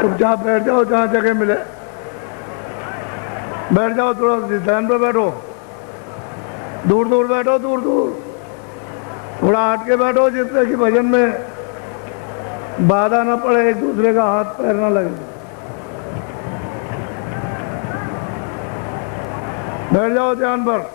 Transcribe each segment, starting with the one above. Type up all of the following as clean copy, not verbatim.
चुपचाप बैठ जाओ, जहाँ जगह मिले बैठ जाओ। थोड़ा ध्यान पे बैठो, दूर दूर बैठो, दूर दूर थोड़ा हट के बैठो, जिससे कि भजन में बाधा ना पड़े, एक दूसरे का हाथ पैर ना लगे। बैठ जाओ ध्यान पर।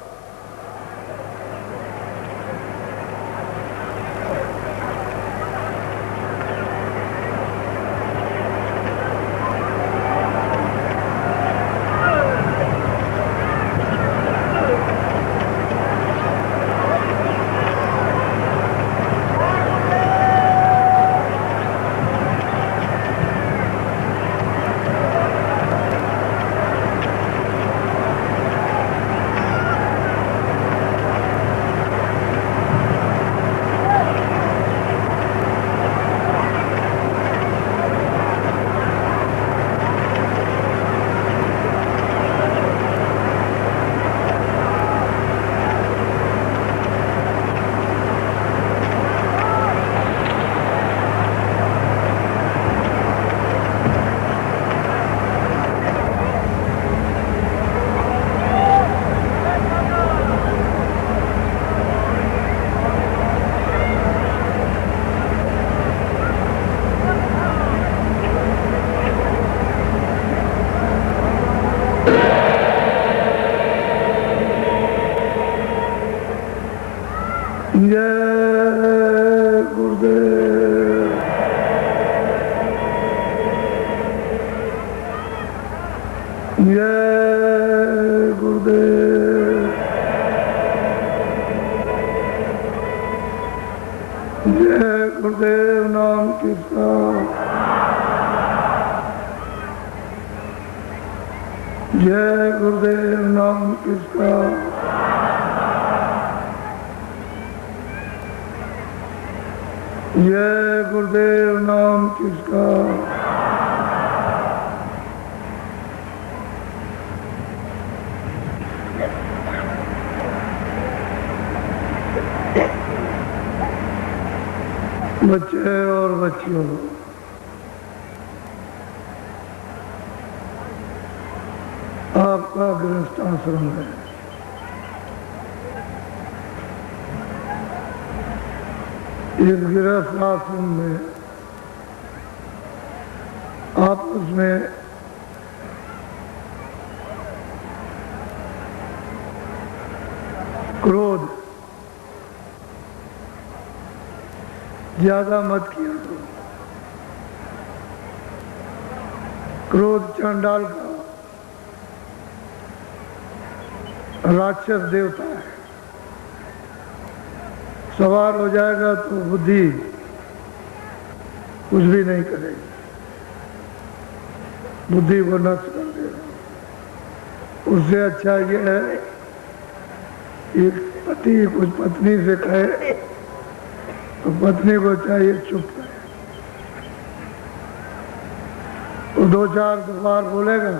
जय गुरुदेव। जय गुरुदेव। जय गुरुदेव नाम किसका। जय गुरुदेव नाम किसका। जय गुरुदेव नाम किसका। बच्चे और बच्चियों, आपका गृहस्थ आश्रम है। इस गृहस्थ आश्रम में आपस में क्रोध ज्यादा मत किया करो। क्रोध चंडाल का राक्षस देवता है। सवार हो जाएगा तो बुद्धि कुछ भी नहीं करेगी, बुद्धि को नष्ट कर देगा। उससे अच्छा ये है एक पति कुछ पत्नी से कहे तो पत्नी को चाहिए चुप करे। वो दो चार बार बोलेगा,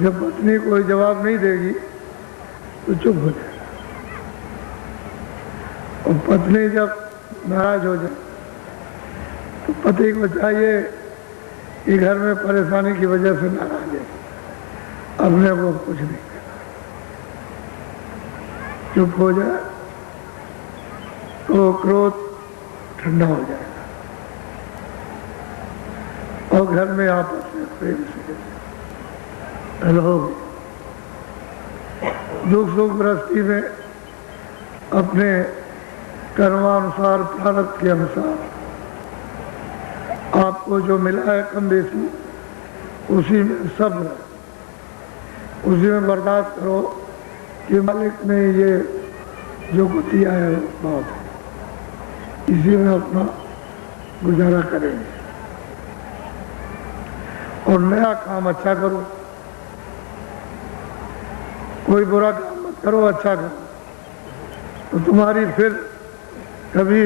जब पत्नी कोई जवाब नहीं देगी तो चुप हो जाए। और पत्नी जब नाराज हो जाए तो पति को चाहिए कि घर में परेशानी की वजह से नाराज है, अपने को कुछ नहीं कहना, चुप हो जाए तो क्रोध ठंडा हो जाएगा और घर में आपस में प्रेम से रहोगे। दुख सुख गृहस्थी में अपने कर्मानुसार प्रारब्ध के अनुसार आपको जो मिला है कम बेसी उसी में सब्र, उसी में बर्दाश्त करो कि मालिक ने ये जो कुछ दिया है बहुत है, इसी में अपना गुजारा करेंगे। और नया काम अच्छा करो, कोई बुरा काम मत करो, अच्छा करो, तो तुम्हारी फिर कभी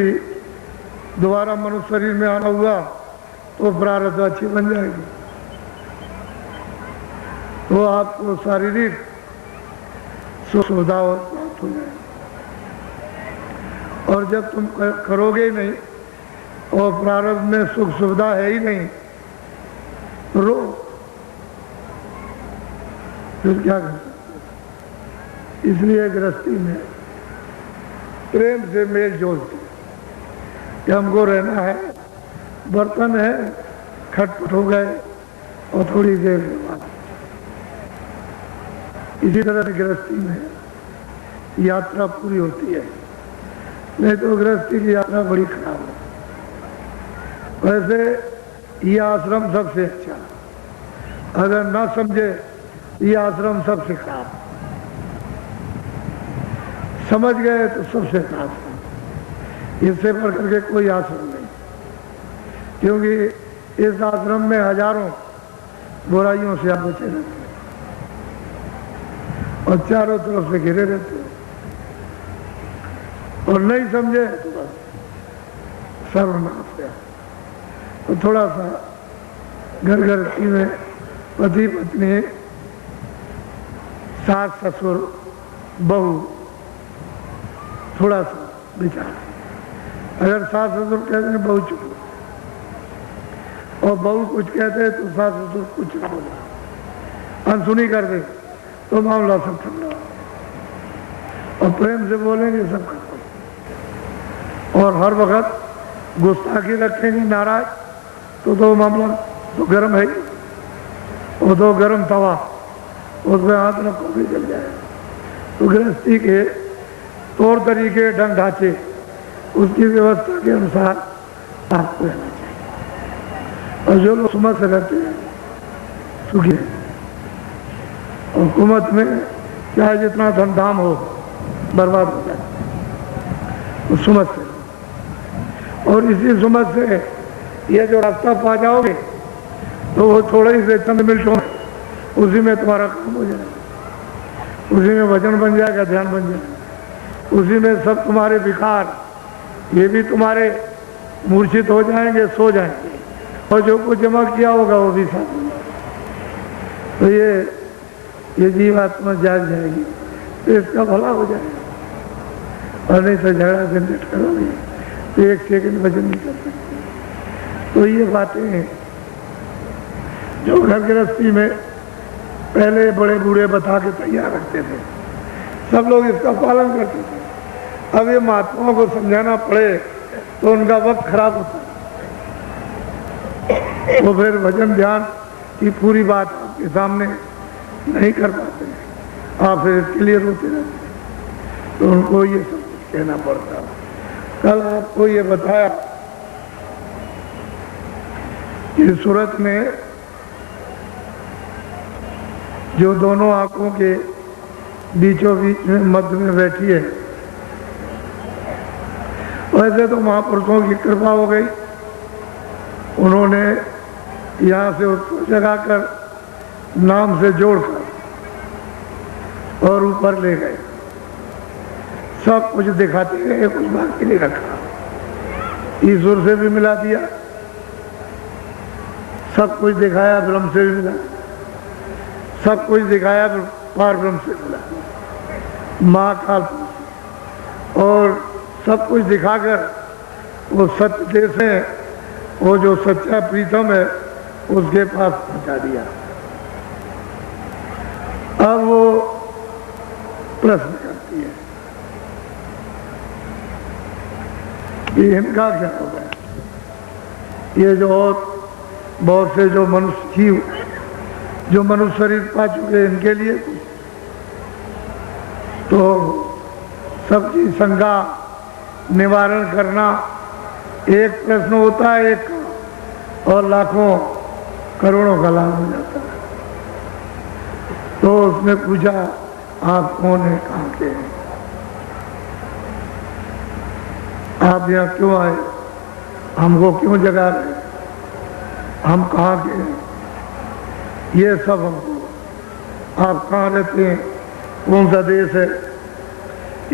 दोबारा मनुष्य शरीर में आना हुआ तो प्रारब्ध अच्छी बन जाएगी, तो आपको शारीरिक सुख सुविधा प्राप्त हो जाएगी। और जब तुम करोगे ही नहीं और प्रारब्ध में सुख सुविधा है ही नहीं रो, फिर क्या कर सकते। इसलिए गृहस्थी में प्रेम से मेल जोल कि हमको रहना है, बर्तन है, खटपट हो गए और थोड़ी देर के बाद। इसी तरह से गृहस्थी में यात्रा पूरी होती है, नहीं तो गृहस्थी की यात्रा बड़ी खराब है। वैसे ये आश्रम सबसे अच्छा, अगर ना समझे ये आश्रम सबसे खराब, समझ गए तो सबसे खराब। इससे बढ़ करके कोई आश्रम नहीं, क्योंकि इस आश्रम में हजारों बुराइयों से आप बचे रहते हैं और चारों तरफ से घिरे रहते हैं, और नहीं समझे तो बस सर्वनाश है। तो थोड़ा सा घर गृहस्थी में पति पत्नी, सास ससुर बहू, थोड़ा सा विचार। अगर सास ससुर कहते हैं बहू चुप, और बहू कुछ कहते हैं तो सास ससुर कुछ ना बोले, अनसुनी कर दे तो मामला सब ठंडा, और प्रेम से बोलेंगे सब खत्म। और हर वक्त गुस्ताखी रखेंगे नाराज तो मामला तो गर्म है, वो तो गर्म तवा, उसमें हाथ रखो भी जल जाएगा। तो गृहस्थी के तौर तरीके, ढंग ढांचे, उसकी व्यवस्था के अनुसार आपको रहना चाहिए। और जो लोग सुमत से रहते हैं सुखी है, और कुमत में चाहे जितना धन धाम हो बर्बाद हो जाए, तो सुमत से। और इसी सुमत से ये जो रास्ता पा जाओगे तो वो थोड़े ही से चंद मिनटों में उसी में तुम्हारा काम हो जाएगा, उसी में वचन बन जाएगा, ध्यान बन जाएगा, उसी में सब तुम्हारे विकार ये भी तुम्हारे मूर्छित हो जाएंगे, सो जाएंगे, और जो कुछ जमा किया होगा वो भी साथ में। तो ये जीवात्मा जाग जाएगी तो इसका भला हो जाएगा, और नहीं तो झगड़ा झंझट करोगे तो एक सेकंड वजन नहीं कर सकते। तो ये बातें हैं जो घर गृहस्थी में पहले बड़े बूढ़े बता के तैयार रखते थे, सब लोग इसका पालन करते थे। अब ये महात्माओं को समझाना पड़े तो उनका वक्त खराब होता है, वो फिर भजन ध्यान की पूरी बात आपके सामने नहीं कर पाते, आप फिर इसके लिए रोते रहते हैं। तो उनको ये सब कुछ कहना पड़ता। कल आपको ये बताया कि सूरत में जो दोनों आंखों के बीचों बीच में मध्य में बैठी है, वैसे तो महापुरुषों की कृपा हो गई, उन्होंने यहाँ से उसको जगाकर नाम से जोड़कर और ऊपर ले गए, सब कुछ दिखाते गए, कुछ बाकी नहीं रखा। ईश्वर से भी मिला दिया, सब कुछ दिखाया, ब्रह्म से भी मिला, सब कुछ दिखाया, पार ब्रह्म से मिला, महाकाल, और सब कुछ दिखाकर वो सत्य देश में वो जो सच्चा प्रीतम है उसके पास पहुंचा दिया। अब वो प्रश्न करती है कि इनका क्या होगा, ये जो और बहुत से जो मनुष्य जीव जो मनुष्य शरीर पा चुके इनके लिए तो सबकी शंका निवारण करना एक प्रश्न होता है, एक और लाखों करोड़ों का लाभ हो जाता है। तो उसने पूछा आप कौन है, कहाँ के हैं, आप यहाँ क्यों आए, हमको क्यों जगा रहे, हम कहाँ के हैं, ये सब हमको, आप कहाँ रहते हैं, कौन सा देश है,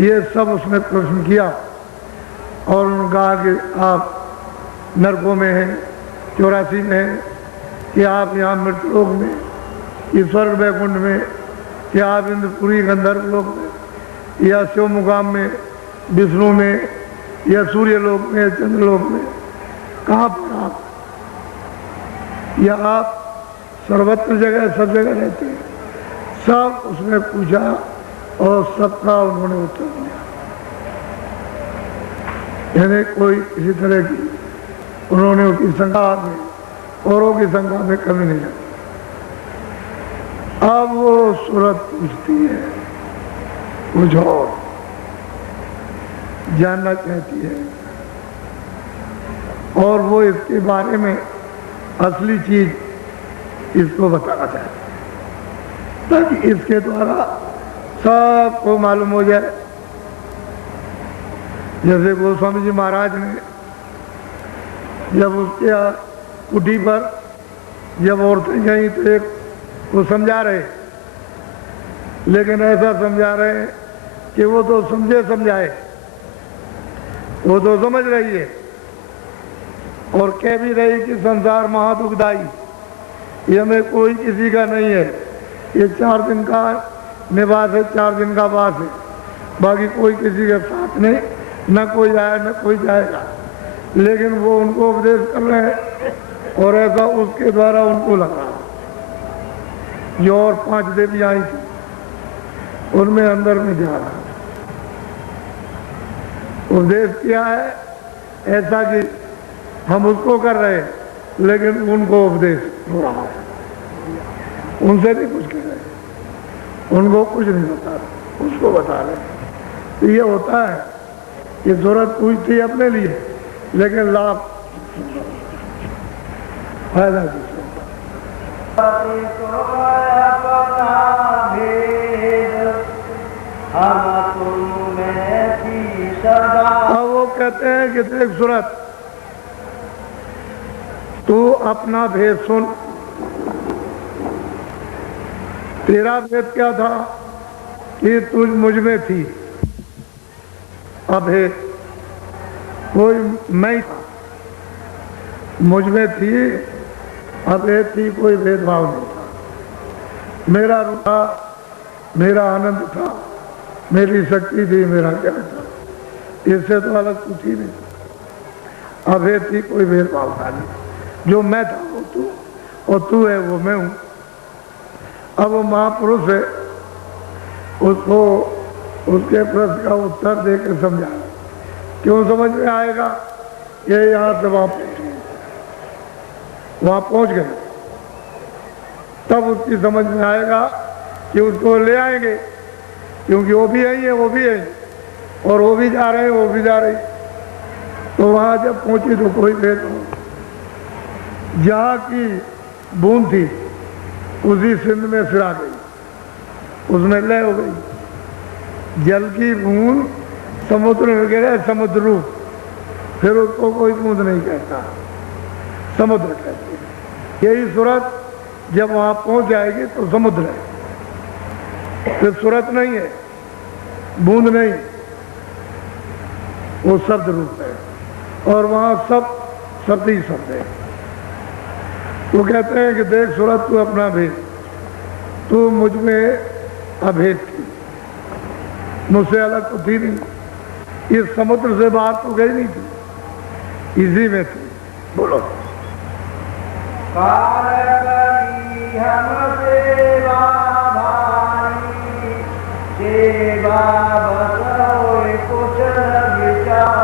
ये सब उसने प्रश्न किया। और उन्होंने कहा कि आप नरकों में हैं, 84 में हैं, कि आप यहाँ मृतलोक में, कि स्वर्ग वैकुंठ में, कि आप इंद्रपुरी गंधर्व लोक में, या शिव मुकाम में, विष्णु में, या सूर्य लोक में, चंद्रलोक में, कहाँ पर आप, या आप सर्वत्र जगह सब जगह रहते हैं। सब उसने पूछा और सबका उन्होंने उत्तर दिया। यानी कोई किसी तरह की उन्होंने उसकी संख्या में, औरों की संख्या में कमी नहीं रखी। अब वो सूरत पूछती है, कुछ और जानना चाहती है, और वो इसके बारे में असली चीज इसको बताना चाहती है, ताकि इसके द्वारा सबको मालूम हो जाए। जैसे गोस्वामी जी महाराज ने जब उसके कुटी पर जब औरतें गई तो एक वो समझा रहे, लेकिन ऐसा समझा रहे कि वो तो समझे समझाए, वो तो समझ रही है और कह भी रही कि संसार महादुखदाई, ये में कोई किसी का नहीं है, ये 4 दिन का निवास है, 4 दिन का वास है, बाकी कोई किसी के साथ नहीं, न कोई आया न कोई जाएगा। लेकिन वो उनको उपदेश कर रहे हैं और ऐसा उसके द्वारा उनको लग रहा। जो और 5 देवी आई थी उनमें अंदर में जा रहा, उपदेश किया है ऐसा कि हम उसको कर रहे हैं, लेकिन उनको उपदेश हो रहा है, उनसे भी कुछ कह रहे, उनको कुछ नहीं बता रहे, उसको बता रहे। तो ये होता है, ये जरूरत पूछती अपने लिए, लेकिन लाभ फायदा किसको। अब वो कहते हैं कि देख सूरत, तू अपना भेद सुन। तेरा भेद क्या था कि तुझ मुझ में थी, अभेद, कोई मैं था, मुझ में थी, अभेद थी, कोई भेदभाव नहीं था। मेरा रूप था, मेरा आनंद था, मेरी शक्ति थी, मेरा ज्ञान था, इससे तो अलग कुछ ही नहीं। अभेद थी, कोई भेदभाव था नहीं। जो मैं था वो तू, और तू है वो मैं हूं। अब वो महापुरुष है, उसको उसके प्रश्न का उत्तर देकर समझा। क्यों समझ में आएगा? ये यहां से वहां पहुंच गए, तब उसकी समझ में आएगा कि उसको ले आएंगे, क्योंकि वो भी आई है, वो भी आई, और वो भी जा रहे हैं, वो भी जा रही। तो वहां जब पहुंची तो कोई भेद हो, जहां की बूंद थी उसी सिंध में फिरा गई, उसमें लय हो गई। जल की बूंद समुद्र में गिरे, समुद्र रूप, फिर उसको कोई बूंद नहीं कहता, समुद्र कहते हैं। यही सूरत जब वहां पहुंच जाएगी तो समुद्र है, फिर सूरत नहीं है, बूंद नहीं, वो शब्द रूप है, और वहां सब शब्द ही शब्द है। वो कहते हैं कि देख सूरत, तू अपना भेद, तू मुझ में अभेद थी, मुझसे अलग तो थी नहीं, इस समुद्र से बाहर तो गई नहीं थी, इसी में थी। बोलो।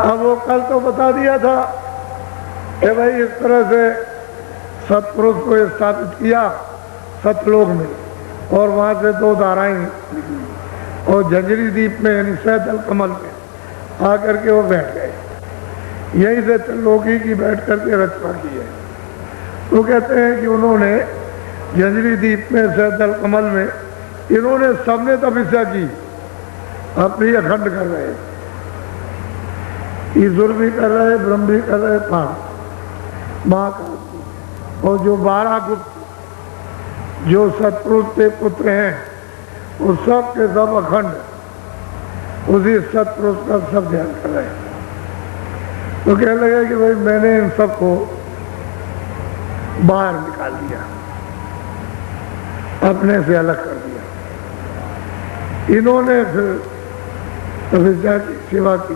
अब वो कल तो बता दिया था कि भाई इस तरह से सतपुरुष को स्थापित किया सतलोक में, और वहां से 2 धाराएं, और झंझरी द्वीप में यानी सैदल कमल में आकर के वो बैठ गए। यहीं से त्रिलोकी की बैठ करके रचना की है। तो कहते हैं कि उन्होंने झंझरी द्वीप में सैदल कमल में इन्होंने सबने तपस्या की, अपनी अखंड कर रहे, ईश्वर भी कर रहे, ब्रह्म भी कर रहे, महाकाल, और जो 12 गुप्त जो सतपुरुष के पुत्र हैं, वो सब के सब अखंड उसी सतपुरुष का सब ध्यान कर रहे हैं। तो कहने लगे कि भाई मैंने इन सबको बाहर निकाल दिया, अपने से अलग कर दिया। इन्होंने फिर तपस्या की, सेवा की,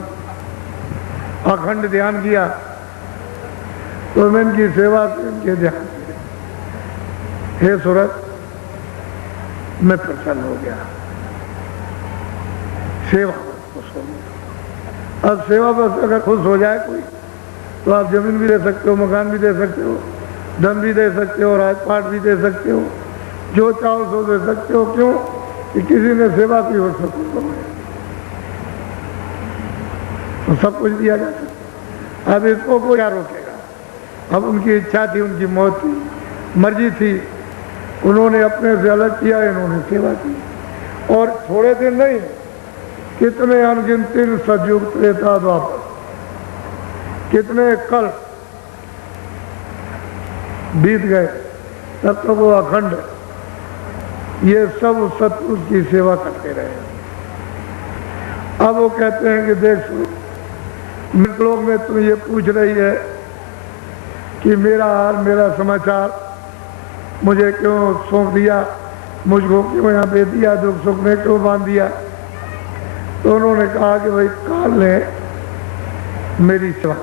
अखंड ध्यान किया, तो मैं इनकी सेवा से इनके ध्यान से हे सूरत, मैं प्रसन्न हो गया, सेवा बस खुश हो गया। अब सेवा बस अगर खुश हो जाए कोई, तो आप जमीन भी दे सकते हो, मकान भी दे सकते हो, धन भी दे सकते हो, राजपाट भी दे सकते हो, जो चाहो सो दे सकते हो। क्यों? कि किसी ने सेवा की हो सकती तो सब कुछ दिया जा सकता। अब इसको कोई क्या रोकेगा? अब उनकी इच्छा थी, उनकी मौत थी, मर्जी थी, उन्होंने अपने से अलग किया, इन्होंने सेवा की। और थोड़े दिन नहीं, कितने अनगिनत सतयुग त्रेता द्वापर, कितने कल बीत गए, तब तक वो अखंड ये सब सतपुरुष की सेवा करते रहे। अब वो कहते हैं कि देख लोग में तुम ये पूछ रही है कि मेरा हाल, मेरा समाचार मुझे क्यों सौंप दिया, मुझको क्यों यहाँ पे दिया, दुख सुख में क्यों बांध दिया। तो उन्होंने कहा कि भाई काल ने मेरी सेवा,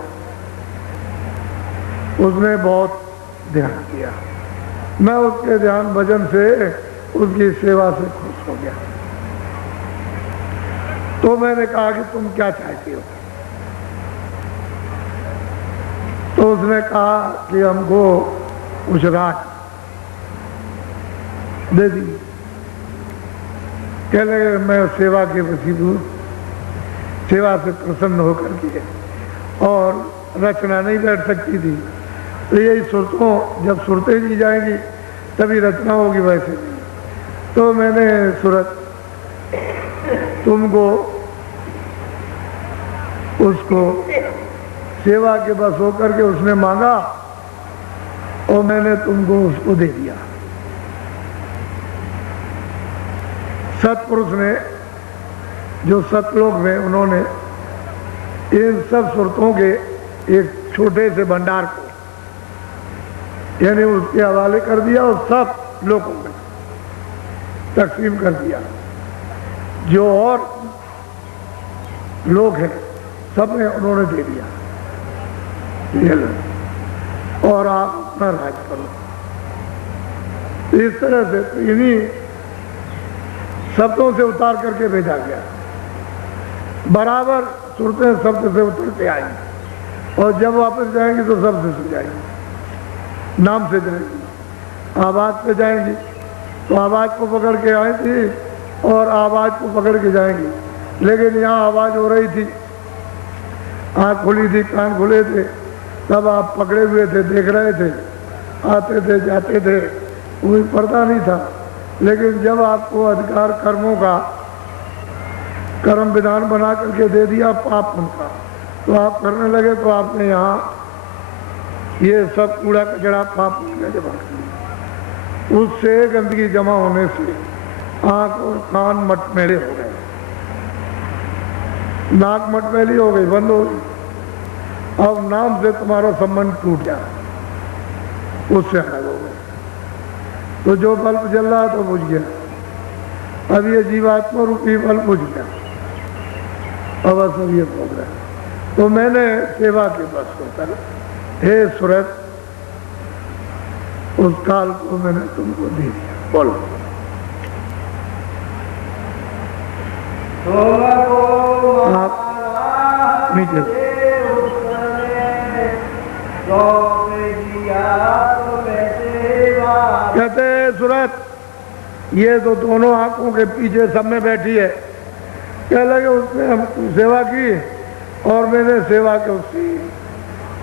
उसने बहुत ध्यान किया, मैं उसके ध्यान भजन से, उसकी सेवा से खुश हो गया। तो मैंने कहा कि तुम क्या चाहती हो? तो उसने कहा कि हमको कुछ राज दे दी। कह लगे मैं सेवा के वसीले, सेवा से प्रसन्न होकर के, और रचना नहीं बैठ सकती थी, तो यही सुरतों, जब सुरतें की जाएंगी तभी रचना होगी, वैसे नहीं। तो मैंने सूरत तुमको उसको सेवा के बस होकर के उसने मांगा, और मैंने तुमको उसको दे दिया। सतपुरुष ने, जो सतलोक में, उन्होंने इन सब सुरतों के एक छोटे से भंडार को यानी उसके हवाले कर दिया, और सब लोगों में तकसीम कर दिया। जो और लोग हैं सब ने उन्होंने दे दिया, ये लो, और आप अपना राज करो। इस तरह से तो इन्हीं शब्दों से उतार करके भेजा गया। बराबर सुरतें शब्द से उतरते आएंगी, और जब वापस जाएंगी तो शब्द से जाएंगी, नाम से जाएंगी, आवाज पे जाएंगी तो आवाज को पकड़ के आई थी, और आवाज को पकड़ के जाएंगी। लेकिन यहाँ आवाज हो रही थी, आँख खुली थी, कान खुले थे, तब आप पकड़े हुए थे, देख रहे थे, आते थे, जाते थे, कोई पर्दा नहीं था। लेकिन जब आपको अधिकार कर्मों का कर्म विधान बना करके दे दिया, पाप उनका, तो आप करने लगे, तो आपने यहाँ ये सब कूड़ा कचड़ा पाप जमा कर दिया। उससे गंदगी जमा होने से आँख और कान मटमैले हो गए, नाक मटमैली हो गई, बंद हो गई। अब नाम से तुम्हारा संबंध टूट गया, उससे अलग हो गए। तो जो बल्ब जल रहा तो बुझ गया, अब ये जीवात्मा रूपी बल्ब बुझ गया, अब सब ये हो गया। तो मैंने सेवा के बस होकर, हे सूरत, उस काल को मैंने तुमको दे दिया। बोलो, आप नीचे कहते सूरत, ये तो दोनों आंखों के पीछे सब में बैठी है। कह लगे उसने हम सेवा की, और मैंने सेवा के उसकी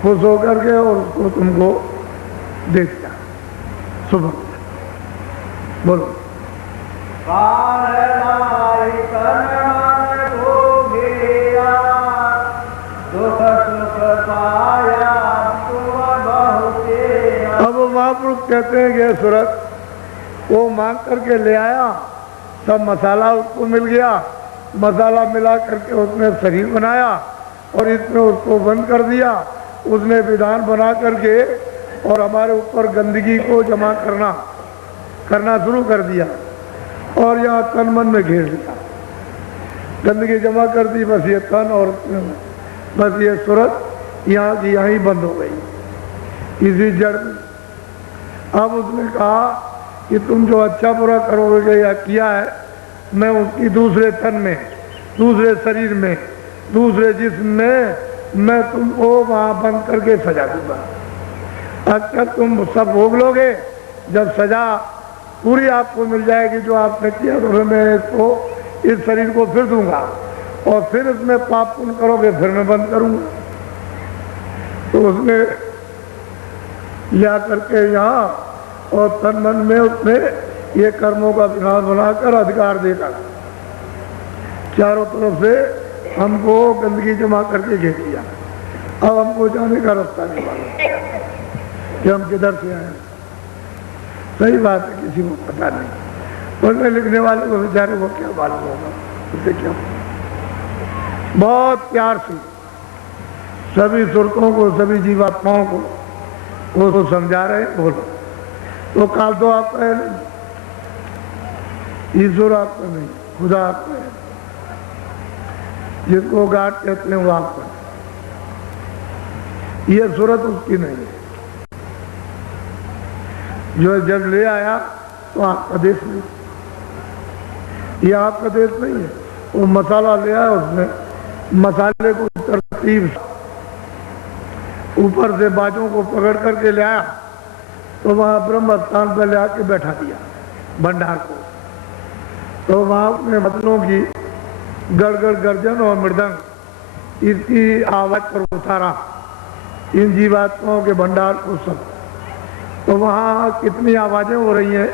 खुश होकर के और उसको तुमको दे दिया। सुबह बोलो, अब महापुरुष कहते हैं कि सूरत, वो मांग करके ले आया, सब मसाला उसको मिल गया, मसाला मिला करके उसने शरीर बनाया, और इसमें उसको बंद कर दिया। उसने विधान बना करके और हमारे ऊपर गंदगी को जमा करना शुरू कर दिया, और यहाँ तन मन में घेर दिया, गंदगी जमा कर दी। बस ये तन और बस ये सूरत यहाँ की यहाँ ही बंद हो गई, इसी जड़ में। अब उसने कहा कि तुम जो अच्छा बुरा करोगे या किया है, मैं उसकी दूसरे तन में, दूसरे शरीर में, दूसरे जिस्म में मैं तुमको वहाँ बंद करके सजा दूंगा। अगर तुम सब भोग लोगे, जब सजा पूरी आपको मिल जाएगी जो आपने किया, तो फिर मैं इसको, इस शरीर को फिर दूंगा और फिर इसमें पाप पुण्य करोगे, फिर मैं बंद करूंगा। तो उसने लिया करके यहाँ और तन मन में उसने ये कर्मों का विनाश बनाकर अधिकार देकर चारों तरफ से हमको गंदगी जमा करके घेर दिया। अब हमको जाने का रास्ता नहीं मालूम कि हम किधर से आए। सही बात है, किसी को पता नहीं, पढ़ने लिखने वाले को बेचारे को क्या मालूम होगा, उसे क्या। बहुत प्यार से सभी सुरतों को, सभी जीवात्माओं को वो समझा रहे हैं। बोलो तो काल तो आपका है नहीं, ईश्वर आपका नहीं, खुदा आपका है, जिसको गाड कहते हैं वो आपका, ये सूरत उसकी नहीं है। जो जब ले आया तो आपका देश नहीं, ये आपका देश नहीं है। वो मसाला ले आया, उसने मसाले को तरतीब ऊपर से बाजों को पकड़ करके ले आया, तो वहाँ ब्रह्म स्थान पर ले आके बैठा दिया भंडार को। तो वहाँ उसने मतलों की गड़गड़ गर्जन और मृदंग इसकी आवाज पर उतारा इन जीवात्माओं के भंडार को सब। तो वहाँ कितनी आवाजें हो रही हैं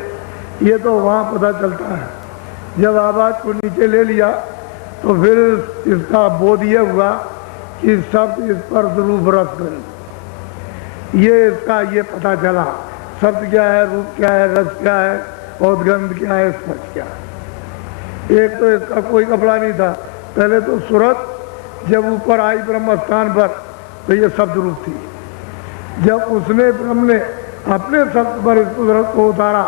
ये तो वहाँ पता चलता है। जब आवाज को नीचे ले लिया तो फिर इसका बोध ये हुआ कि शब्द इस पर रूप रस गंध, ये इसका ये पता चला शब्द क्या है, रूप क्या है, रस क्या है और गंध क्या है, स्पर्श क्या है। एक तो इसका कोई कपड़ा नहीं था। पहले तो सूरत जब ऊपर आई ब्रह्म स्थान पर तो ये शब्द रूप थी। जब उसने ब्रह्म ने अपने शब्द पर इस सूरत को उतारा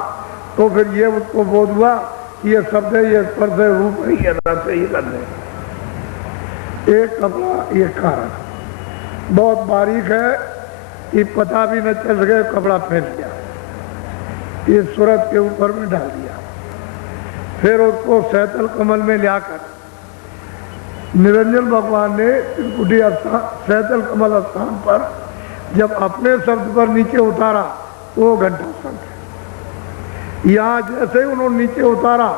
तो फिर ये उसको बोध हुआ कि ये शब्द है, ये स्पर्श है, रूप है, ये रस है, ये गंध है। एक कपड़ा ये कारण बहुत बारीक है कि पता भी न चल सके, कपड़ा फेंक दिया, इस सूरत के ऊपर में डाल दिया। फिर उसको सैतल कमल में लाकर निरंजन भगवान ने त्रिकुटी सैतल कमल स्थान पर जब अपने शब्द पर नीचे उतारा तो वो घंटा शब्द। यहाँ जैसे ही उन्होंने नीचे उतारा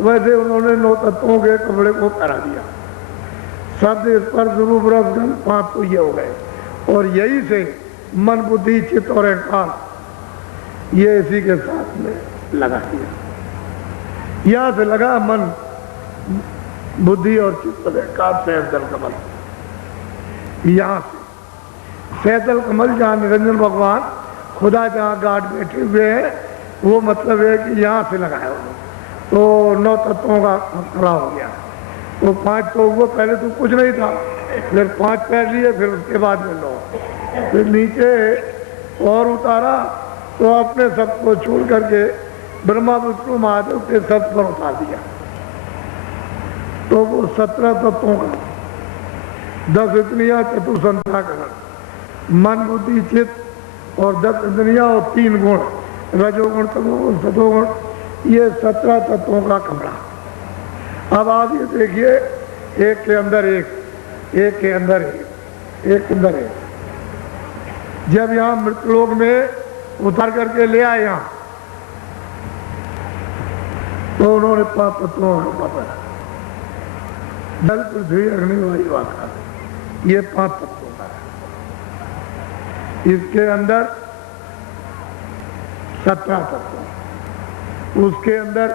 वैसे उन्होंने 9 तत्वों के कपड़े को पहना दिया। शब्द इस पर रूप रस गंध 5 तो ये हो गए, और यही से मन बुद्धि चित्त और अहंकार ये इसी के साथ में लगा दिया। यहाँ से लगा मन बुद्धि और चित्त और अहंकार सैतल कमल। यहाँ से सैतल कमल जहाँ निरंजन भगवान खुदा जहाँ गाड बैठे हुए हैं वो मतलब है कि यहाँ से लगाया उन्होंने। तो 9 तत्वों का खड़ा हो गया। तो 5 तो हुआ, पहले तो कुछ नहीं था, फिर 5 पैर लिए, फिर उसके बाद में 9, फिर नीचे और उतारा तो अपने सब को छोड़ करके ब्रह्मा विष्णु महादेव के सब पर उतार दिया। तो वो 17 तत्वों का 10 इंद्रियां चतुसंताकरण मन बुद्धि चित्त और 10 इंद्रियां और 3 गुण रजोगुण तमोगुण सतोगुण, ये 17 तत्वों का कमरा। अब आप ये देखिए, एक के अंदर एक, एक के अंदर एक, एक के अंदर एक। जब यहाँ मृतलोक में उतार करके ले आए यहाँ तो उन्होंने 5 तत्वों का बताया, जल पृथ्वी अग्नि वायु आकाश, ये 5 तत्वों का है। इसके अंदर 17 तत्व, उसके अंदर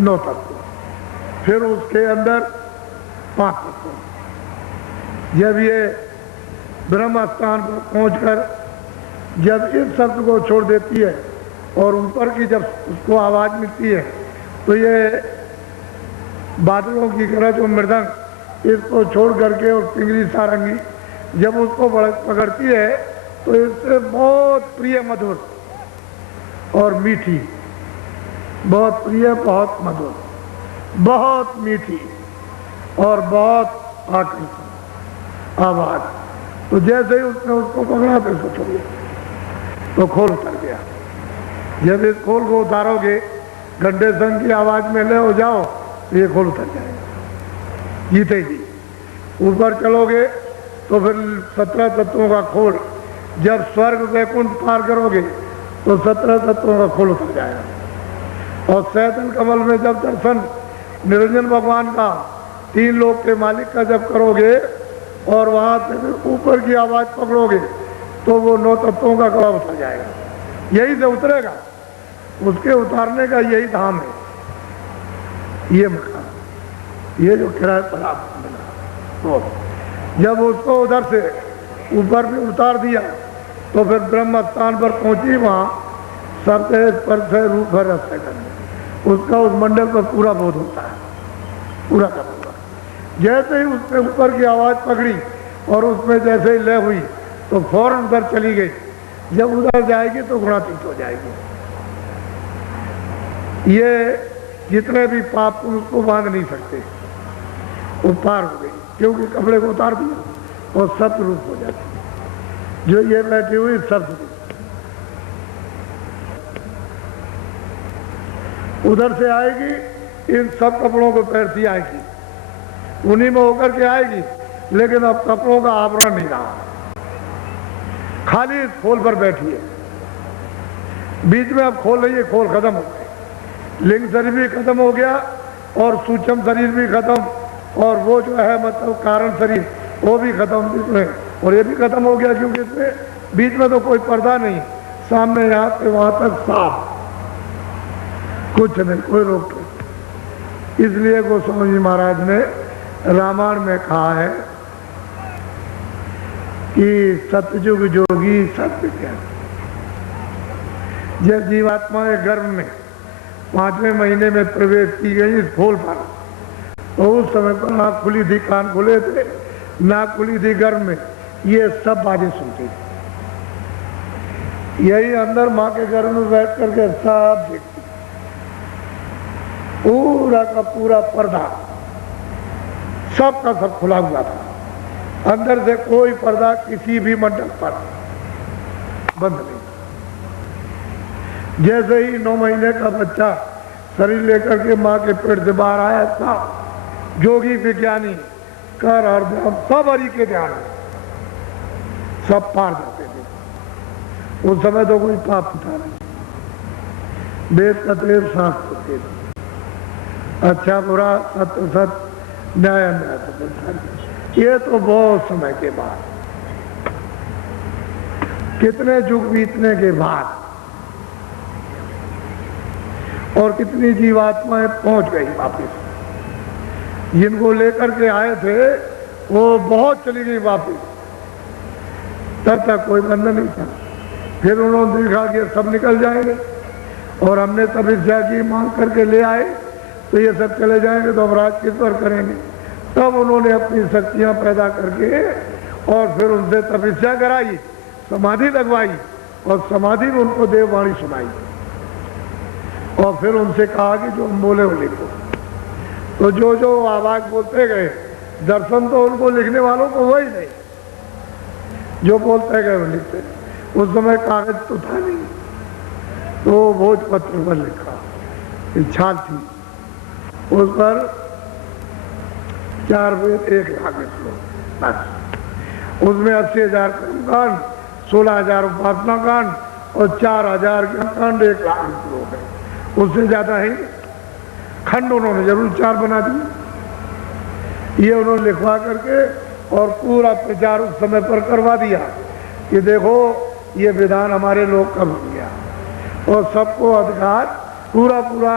9 तत्व, फिर उसके अंदर 5 तत्व। जब ये ब्रह्म स्थान पर पहुंचकर जब इस शब्द को छोड़ देती है और ऊपर की जब उसको आवाज मिलती है तो ये बादलों की गरज और मृदंग इसको छोड़ करके और पिंगली सारंगी जब उसको पकड़ती है तो इससे बहुत प्रिय मधुर और मीठी, बहुत प्रिय, बहुत मधुर, बहुत मीठी और बहुत आकर्षक आवाज। तो जैसे ही उसने उसको पकड़ा तो उसको छोड़ दिया तो खोल उतर गया। जब इस खोल को उतारोगे, घंटे संग की आवाज में ले हो जाओ तो ये खोल उतर जाएगा जीते जी। ऊपर चलोगे तो फिर 17 तत्वों का खोल, जब स्वर्ग वैकुंठ पार करोगे तो 17 तत्वों का खोल उतर जाएगा। और सैतन कमल में जब दर्शन निरंजन भगवान का, 3 लोक के मालिक का जब करोगे और वहां से फिर ऊपर की आवाज पकड़ोगे तो वो 9 तत्वों का कड़ा उतर जाएगा, यही से उतरेगा। उसके उतारने का यही धाम है, ये मकान, ये जो किराए पर आप मिला। जब उसको उधर से ऊपर भी उतार दिया तो फिर ब्रह्म स्थान पर पहुंची, वहां सबसे स्पर्श रूप है रस करने, उसका उस मंडल पर पूरा बोध होता है, पूरा का पूरा। जैसे ही उसने ऊपर की आवाज पकड़ी और उसमें जैसे ही लय हुई तो फौरन उधर चली गई। जब उधर जाएगी तो गुणातीत हो जाएगी। ये जितने भी पाप उसको बांध नहीं सकते, वो पार हो गई, क्योंकि कपड़े को उतार दिया और सत्य रूप हो जाती है। जो ये बैठी हुई सत्य उधर से आएगी, इन सब कपड़ों को पहनती आएगी, उन्हीं में होकर के आएगी, लेकिन अब कपड़ों का आवरण नहीं रहा, खाली इस खोल पर बैठी है। बीच में अब खोल रही है, खोल खत्म हो गई, लिंग शरीर भी खत्म हो गया और सूक्ष्म शरीर भी खत्म, और वो जो है मतलब कारण शरीर वो भी खत्म इसमें, और ये भी खत्म हो गया, क्योंकि इसमें बीच में तो कोई पर्दा नहीं, सामने यहाँ से वहां तक साफ, कुछ नहीं, कोई रोक टोक। इसलिए गोस्वामी जी महाराज ने रामायण में कहा है कि सतयुग जोगी सत्य क्या। जब जीवात्मा के गर्भ में 5वें महीने में प्रवेश की गई इस खोल पर, तो उस समय पर आँख खुली थी, कान खुले थे, नाक खुली थी गर्भ में, ये सब बातें सुनती थी। यही अंदर माँ के गर्भ में बैठ करके सब देखती, पूरा का पूरा पर्दा सबका सब खुला हुआ था, अंदर से कोई पर्दा किसी भी मंडल पर बंद नहीं। जैसे ही 9 महीने का बच्चा शरीर लेकर के माँ के पेट से बाहर आया था, जोगी विज्ञानी कर और ध्यान सब हरि के ध्यान सब पार जाते थे। उस समय तो कोई पाप था नहीं, वेद कतलेब शास्त्र थे, अच्छा बुरा सत्य सत्य न्याय अन्याय। ये तो बहुत समय के बाद, कितने युग बीतने के बाद और कितनी जीवात्माएं पहुंच गई वापिस। जिनको लेकर के आए थे वो बहुत चली गई वापिस, तब तक कोई बंधन नहीं था। फिर उन्होंने देखा कि सब निकल जाएंगे और हमने तपस्या की, मांग करके ले आए, तो ये सब चले जाएंगे तो हम राज किस पर करेंगे। तब उन्होंने अपनी शक्तियां पैदा करके और फिर उनसे तपस्या कराई, समाधि लगवाई और समाधि में उनको देववाणी सुनाई और फिर उनसे कहा कि जो हम बोले वो लिखो। तो जो जो आवाज बोलते गए, दर्शन तो उनको लिखने वालों को वही नहीं, जो बोलते गए वो लिखते। उस समय कागज तो था नहीं, तो भोजपत्र पर लिखा, छाल थी, उस पर 4 वेद 1 लाख श्लोक बस। उसमें 80,000 कर्मकांड, 16,000 उपासना कांड और 4,000 कांड, 1 लाख श्लोक है, उससे ज्यादा है। खंड उन्होंने जरूर 4 बना दिए। ये उन्होंने लिखवा करके और पूरा प्रचार उस समय पर करवा दिया कि देखो ये विधान हमारे लोग का बन गया और सबको अधिकार पूरा पूरा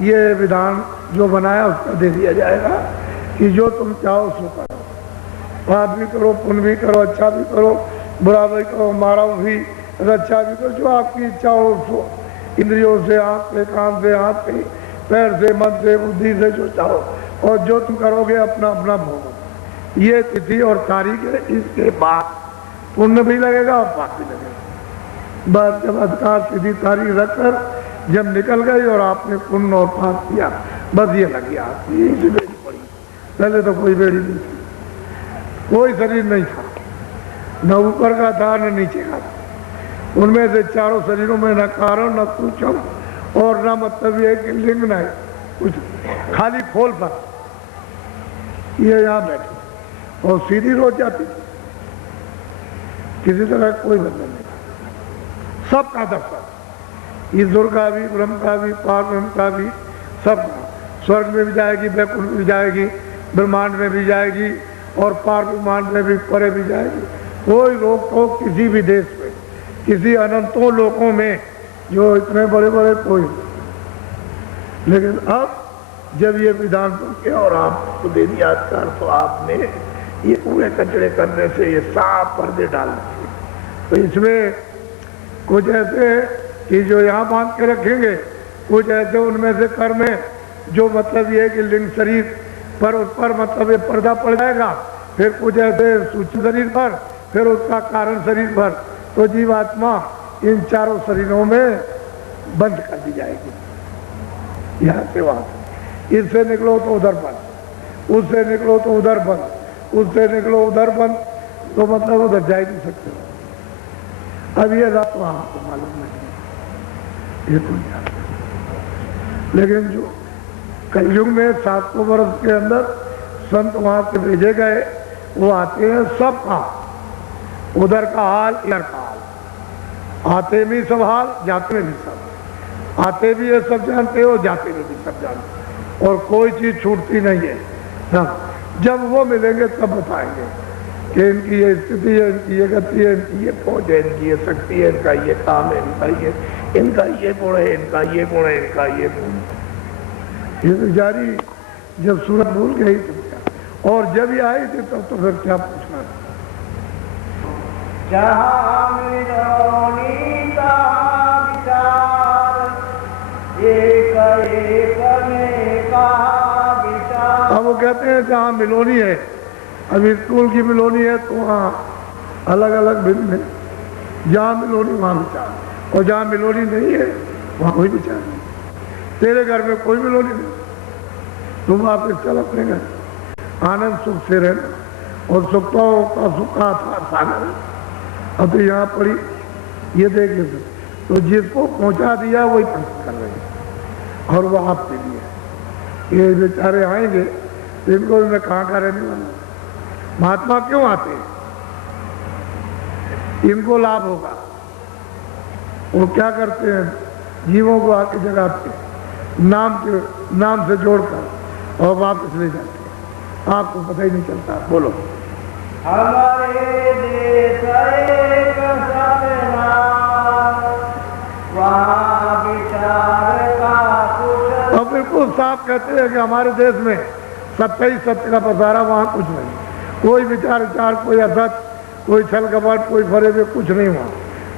ये विधान जो बनाया उसका दे दिया जाएगा कि जो तुम चाहो सो करो, पाप भी करो, पुण्य भी करो, अच्छा भी करो, बुरा भी करो, मारो भी, रक्षा भी करो, जो आपकी इच्छा हो सो, इंद्रियों से, आँख से, कान से, हाथ से, पैर से, मन से, बुद्धि से, जो चाहो, और जो तुम करोगे अपना अपना भोगो। ये तिथि और तारीख है, इसके बाद पुण्य भी लगेगा और पाप भी लगेगा। बस जब अधिकार तिथि तारीख रखकर जब निकल गई और आपने पुण्य और पाप किया, बस ये लगी आपकी, यही से बेड़ी पड़ी। पहले तो कोई बेड़ी नहीं थी, कोई शरीर नहीं था, न ऊपर का था न नीचे का था, उनमें से चारों शरीरों में न कारण न सूक्ष्म और न मतलब ये कि लिंग न है, कुछ खाली खोल पर ये यहाँ बैठे और सीधी रोज जाती, किसी तरह कोई बंधन नहीं, सबका दफ्तर, ईश्वर का भी, ब्रह्म का भी, पार ब्रह्म का भी, सबका। स्वर्ग में भी जाएगी, वैकुंठ में भी जाएगी, ब्रह्मांड में भी जाएगी और पार ब्रह्मांड में भी, परे भी जाएगी। कोई रोक टोक किसी भी देश में, किसी अनंतों लोकों में जो इतने बड़े बड़े कोई। लेकिन अब जब ये विधान सुन के और आपको दे दिया कर, तो आपने ये कूड़े कचड़े करने से ये साफ पर्दे डाल दिए। तो इसमें कुछ ऐसे कि जो यहाँ बांध के रखेंगे, कुछ ऐसे उनमें से कर्म है जो मतलब ये है कि लिंग शरीर पर, उस पर मतलब ये पर्दा पड़ जाएगा, फिर कुछ ऐसे सूक्ष्म शरीर पर, फिर उसका कारण शरीर पर। तो जीवात्मा इन चारों शरीरों में बंद कर दी जाएगी, यहाँ से वहाँ, इससे निकलो तो उधर बंद, उससे निकलो तो उधर बंद, उससे निकलो उधर बंद, तो मतलब उधर जा ही नहीं सकते। अब ये रात तो आपको मालूम नहीं, ये तो नहीं आता। लेकिन जो कलयुग में 700 वर्ष के अंदर संत वहां से भेजे गए, वो आते हैं सबका, उधर का हाल इधर का हाल, आते भी सब हाल, जाते में भी सब, आते भी ये सब जानते हो, जाते में भी सब जानते, और कोई चीज छूटती नहीं है सब। जब वो मिलेंगे तब बताएंगे कि इनकी ये स्थिति है, इनकी ये गति है, इनकी ये पहुंच है, इनकी ये शक्ति है, इनका ये काम है, इनका ये गुण है, इनका ये गुण है, इनका ये गुण। ये तो जारी, जब सूरत भूल गई तो क्या, और जब ये आई थी तब तो फिर क्या पूछना। अब वो कहते हैं जहाँ मिलोनी है, अभी स्कूल की मिलोनी है तो वहाँ अलग अलग भिन्न है, जहाँ मिलोनी वहाँ विचार, और जहाँ मिलोनी नहीं है वहाँ कोई विचार नहीं। तेरे घर में कोई मिलोनी नहीं, तुम वापस चल अपने घर, आनंद सुख से रहना, और सुखताओं का सुख का था सागर। अब तो यहाँ पड़ी ये देखे तो जिसको पहुंचा दिया वही प्रश्न कर रहे हैं, और वो आपके लिए ये बेचारे आएंगे तो इनको मैं कहाँ का रहने वाला। महात्मा क्यों आते हैं? इनको लाभ होगा। वो क्या करते हैं, जीवों को आके जगाते हैं, नाम से जोड़कर, और वापस ले जाते हैं, आपको पता ही नहीं चलता। बोलो। हमारे देश एक सपना, वहाँ विचार का कुछ। और बिल्कुल साफ कहते हैं कि हमारे देश में सत्य ही सत्य का पसारा, वहाँ कुछ नहीं, कोई विचार, कोई असत, कोई छल कपट, कोई फरे में कुछ नहीं हुआ।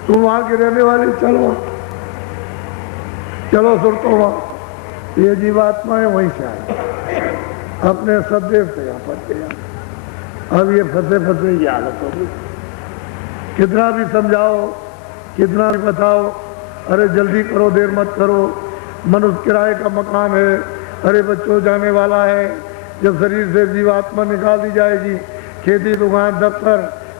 तुम वहाँ के रहने वाले, चलो सुर तो वहाँ ये जीवात्मा है, वहीं से आए, अपने सदैव से यहाँ पर गया। अब ये फंसे ये हालत होगी। कितना भी समझाओ, कितना भी बताओ, अरे जल्दी करो, देर मत करो, मनुष्य किराए का मकान है, अरे बच्चों जाने वाला है, जब शरीर से जीवात्मा निकाल दी जाएगी, खेती दुकान दफ्तर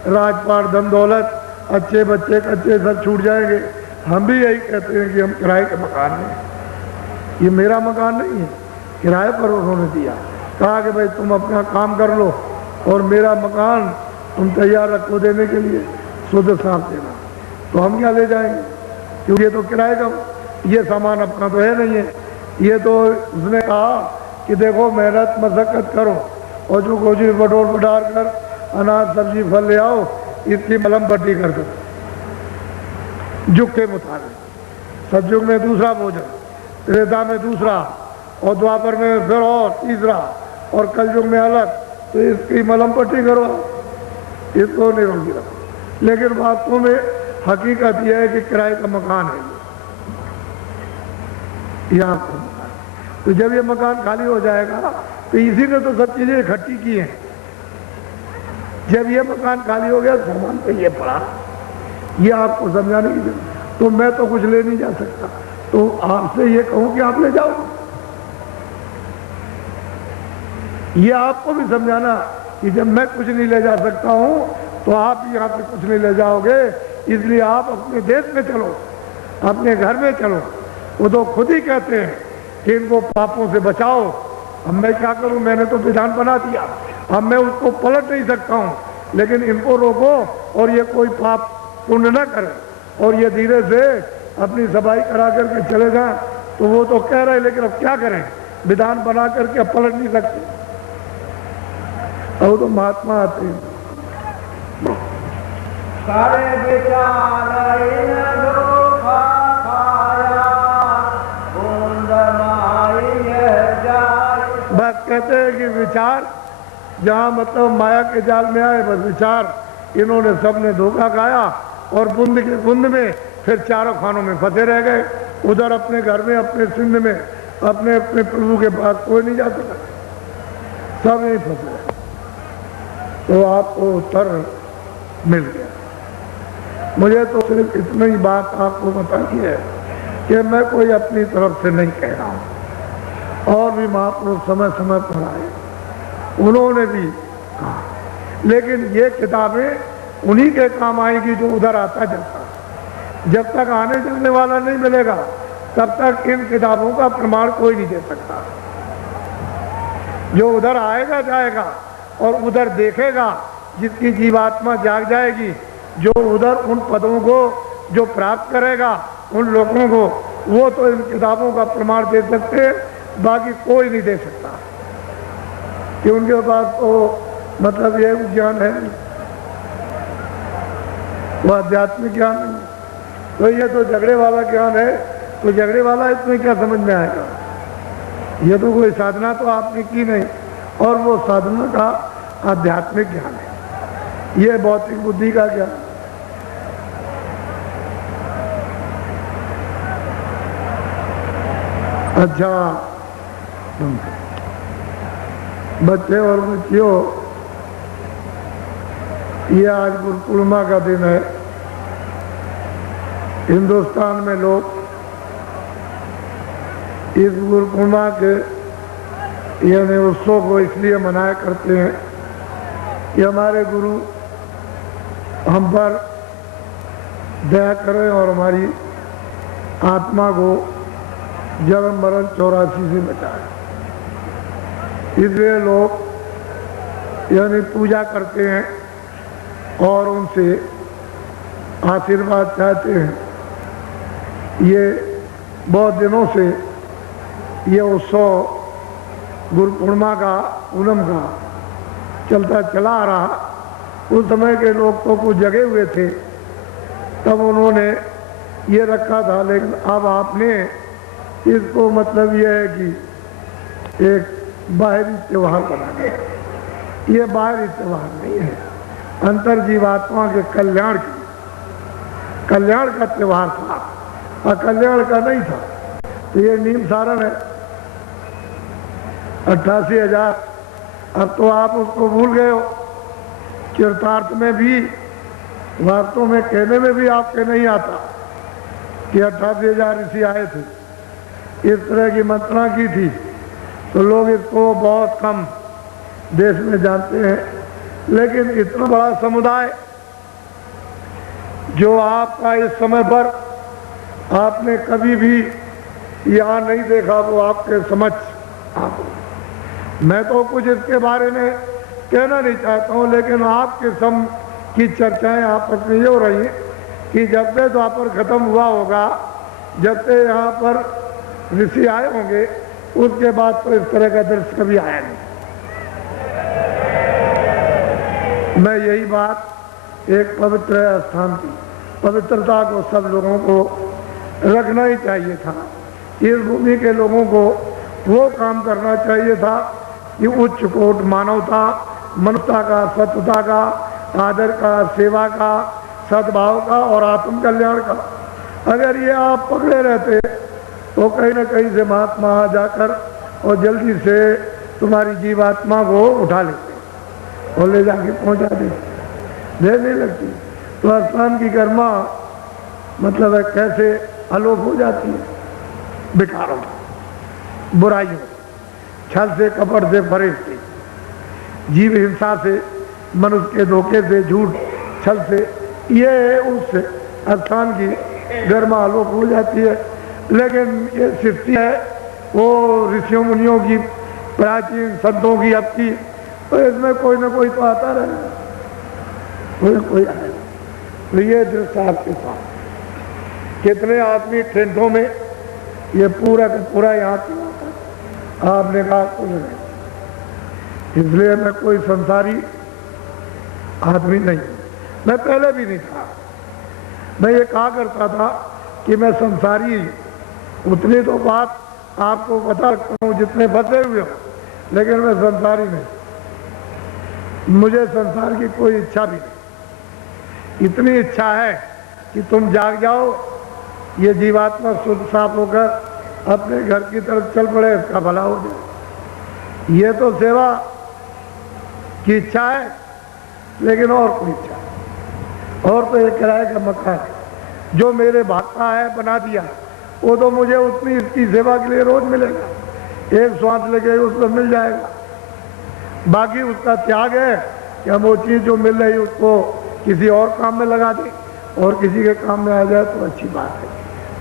राजपाट धन दौलत, अच्छे बच्चे कच्चे सब छूट जाएंगे। हम भी यही कहते हैं कि हम किराए के मकान में, ये मेरा मकान नहीं है, किराए पर उन्होंने दिया, कहा कि भाई तुम अपना काम कर लो और मेरा मकान तुम तैयार रखो देने के लिए, शुद्ध साफ देना। तो हम क्या ले जाएंगे, क्योंकि ये तो किराए का, ये सामान अपना तो है नहीं है। ये तो उसने कहा कि देखो मेहनत मशक्कत करो और जो गोजी बटोर बटार कर अनाज सब्जी फल ले आओ, इसकी मलम पट्टी कर दो जुग के मुताबिक। सतयुग में दूसरा भोजन, त्रेता में दूसरा, और द्वापर में फिर और तीसरा, और कलयुग में अलग। तो इसकी मलम पट्टी करो, इसको निरोगी रखो। लेकिन वास्तव में हकीकत यह है कि किराए का मकान है ये आपका मकान। तो जब ये मकान खाली हो जाएगा, तो इसी ने तो सब चीजें इकट्ठी की हैं। जब ये मकान खाली हो गया, सामान पे ये पड़ा, ये आपको समझाने की जरूरत। तो मैं तो कुछ ले नहीं जा सकता, तो आपसे ये कहूं कि आप ले जाओ। ये आपको भी समझाना कि जब मैं कुछ नहीं ले जा सकता हूं, तो आप यहाँ पे कुछ नहीं ले जाओगे, इसलिए आप अपने देश में चलो, अपने घर में चलो। वो तो खुद ही कहते हैं कि इनको पापों से बचाओ। अब मैं क्या करूं, मैंने तो विधान बना दिया, अब मैं उसको पलट नहीं सकता हूं, लेकिन इनको रोको और ये कोई पाप पुण्य न करे और ये धीरे से अपनी सफाई करा करके चले जाएं। तो वो तो कह रहे, लेकिन अब क्या करें, विधान बना करके अब पलट नहीं सकते। अब तो महात्मा आते हैं। सारे विचार इन धोखा खाया, बूंद माई जाए। बस कहते हैं कि विचार जहाँ मतलब माया के जाल में आए, बस विचार इन्होंने सबने धोखा खाया और बूंद के बूंद में फिर चारों खानों में फंसे रह गए। उधर अपने घर में, अपने सिंध में, अपने अपने प्रभु के पास कोई नहीं जा सका, सब यही फंसे। तो आपको उत्तर मिल गया। मुझे तो सिर्फ इतनी ही बात आपको बतानी है कि मैं कोई अपनी तरफ से नहीं कह रहा हूँ। और भी महापुरुष समय समय पर आए, उन्होंने भी कहा, लेकिन ये किताबें उन्हीं के काम आएगी जो उधर आता जाता। जब तक आने जाने वाला नहीं मिलेगा तब तक इन किताबों का प्रमाण कोई नहीं दे सकता। जो उधर आएगा जाएगा और उधर देखेगा, जिसकी जीवात्मा जाग जाएगी, जो उधर उन पदों को जो प्राप्त करेगा, उन लोगों को, वो तो इन किताबों का प्रमाण दे सकते हैं, बाकी कोई नहीं दे सकता कि उनके पास तो मतलब ये ज्ञान है, वो आध्यात्मिक ज्ञान नहीं। तो ये तो झगड़े वाला ज्ञान है, तो झगड़े वाला इसमें क्या समझ में आएगा। ये तो कोई साधना तो आपने की नहीं, और वो साधना का आध्यात्मिक ज्ञान है, ये भौतिक बुद्धि का ज्ञान। अच्छा बच्चे और बच्चियों, ये आज गुरु पूर्णिमा का दिन है। हिंदुस्तान में लोग इस गुरु पूर्णिमा के यानी उत्सव को इसलिए मनाया करते हैं कि हमारे गुरु हम पर दया करें और हमारी आत्मा को जन्म मरण 84 से बचाए। इसलिए लोग यानी पूजा करते हैं और उनसे आशीर्वाद चाहते हैं। ये बहुत दिनों से ये उत्सव गुरु पूर्णिमा का, पूनम का चलता चला आ रहा। उस समय के लोग तो कुछ जगे हुए थे, तब उन्होंने ये रखा था, लेकिन अब आपने इसको मतलब ये है कि एक बाहरी त्योहार बना दिया। ये बाहरी त्योहार नहीं है, अंतर जीवात्मा के कल्याण का त्योहार था, अकल्याण का नहीं था। तो ये नीम सारण है 88,000। अब तो आप उसको भूल गए हो। चरितार्थ में भी, वास्तव में कहने में भी आपके नहीं आता कि 88,000 ऋषि आए थे, इस तरह की मंत्रणा की थी। तो लोग इसको बहुत कम देश में जानते हैं, लेकिन इतना बड़ा समुदाय जो आपका इस समय पर आपने कभी भी यहाँ नहीं देखा, वो आपके समझ आप। मैं तो कुछ इसके बारे में कहना नहीं चाहता हूँ, लेकिन आपके सम की चर्चाएं आपस में ये हो रही हैं कि जब से द्वापर खत्म हुआ होगा, जब से यहाँ पर ऋषि आए होंगे, उसके बाद तो इस तरह का दृश्य कभी आया नहीं। मैं यही बात एक पवित्र स्थान की पवित्रता को सब लोगों को रखना ही चाहिए था। इस भूमि के लोगों को वो काम करना चाहिए था कि उच्च कोट मानवता, मनुष्यता का, सत्यता का, आदर का, सेवा का, सद्भाव का और आत्म कल्याण का। अगर ये आप पकड़े रहते तो कहीं ना कहीं से महात्मा आ जाकर और जल्दी से तुम्हारी जीवात्मा को उठा लेते और ले जाके पहुंचा देते। देर नहीं लगती तो स्थान की कर्मा मतलब है कैसे अलोप हो जाती है। विकारों, बुराइयों, छल से, कपट से, फरेब से, जीव हिंसा से, मनुष्य के धोखे से, झूठ छल से ये उस स्थान की गर्मा आलोक हो जाती है। लेकिन ये सृष्टि है वो ऋषियों मुनियों की, प्राचीन संतों की अब की, तो इसमें कोई ना कोई तो आता रहे, कोई कोई आएगा। तो ये दृश्य आपके साथ कितने आदमी टेंटों में, ये पूरा का पूरा यहाँ की आपने कहा कुछ नहीं। इसलिए मैं कोई संसारी आदमी नहीं, मैं पहले भी नहीं था। मैं ये कहा करता था कि मैं संसारी, उतनी तो बात आपको बता सकता हूँ जितने फंसे हुए हो, लेकिन मैं संसारी नहीं, मुझे संसार की कोई इच्छा भी नहीं। इतनी इच्छा है कि तुम जाग जाओ, ये जीवात्मा शुद्ध साफ होकर अपने घर की तरफ चल पड़े, इसका भला हो जाए। ये तो सेवा की इच्छा है, लेकिन और कोई इच्छा नहीं। और तो एक किराए का मकान जो मेरे भागता है बना दिया, वो तो मुझे उतनी इसकी सेवा के लिए रोज मिलेगा, एक श्वास लेके उसको मिल जाएगा। बाकी उसका त्याग है कि हम वो चीज़ जो मिल रही उसको किसी और काम में लगा दें, और किसी के काम में आ जाए तो अच्छी बात है।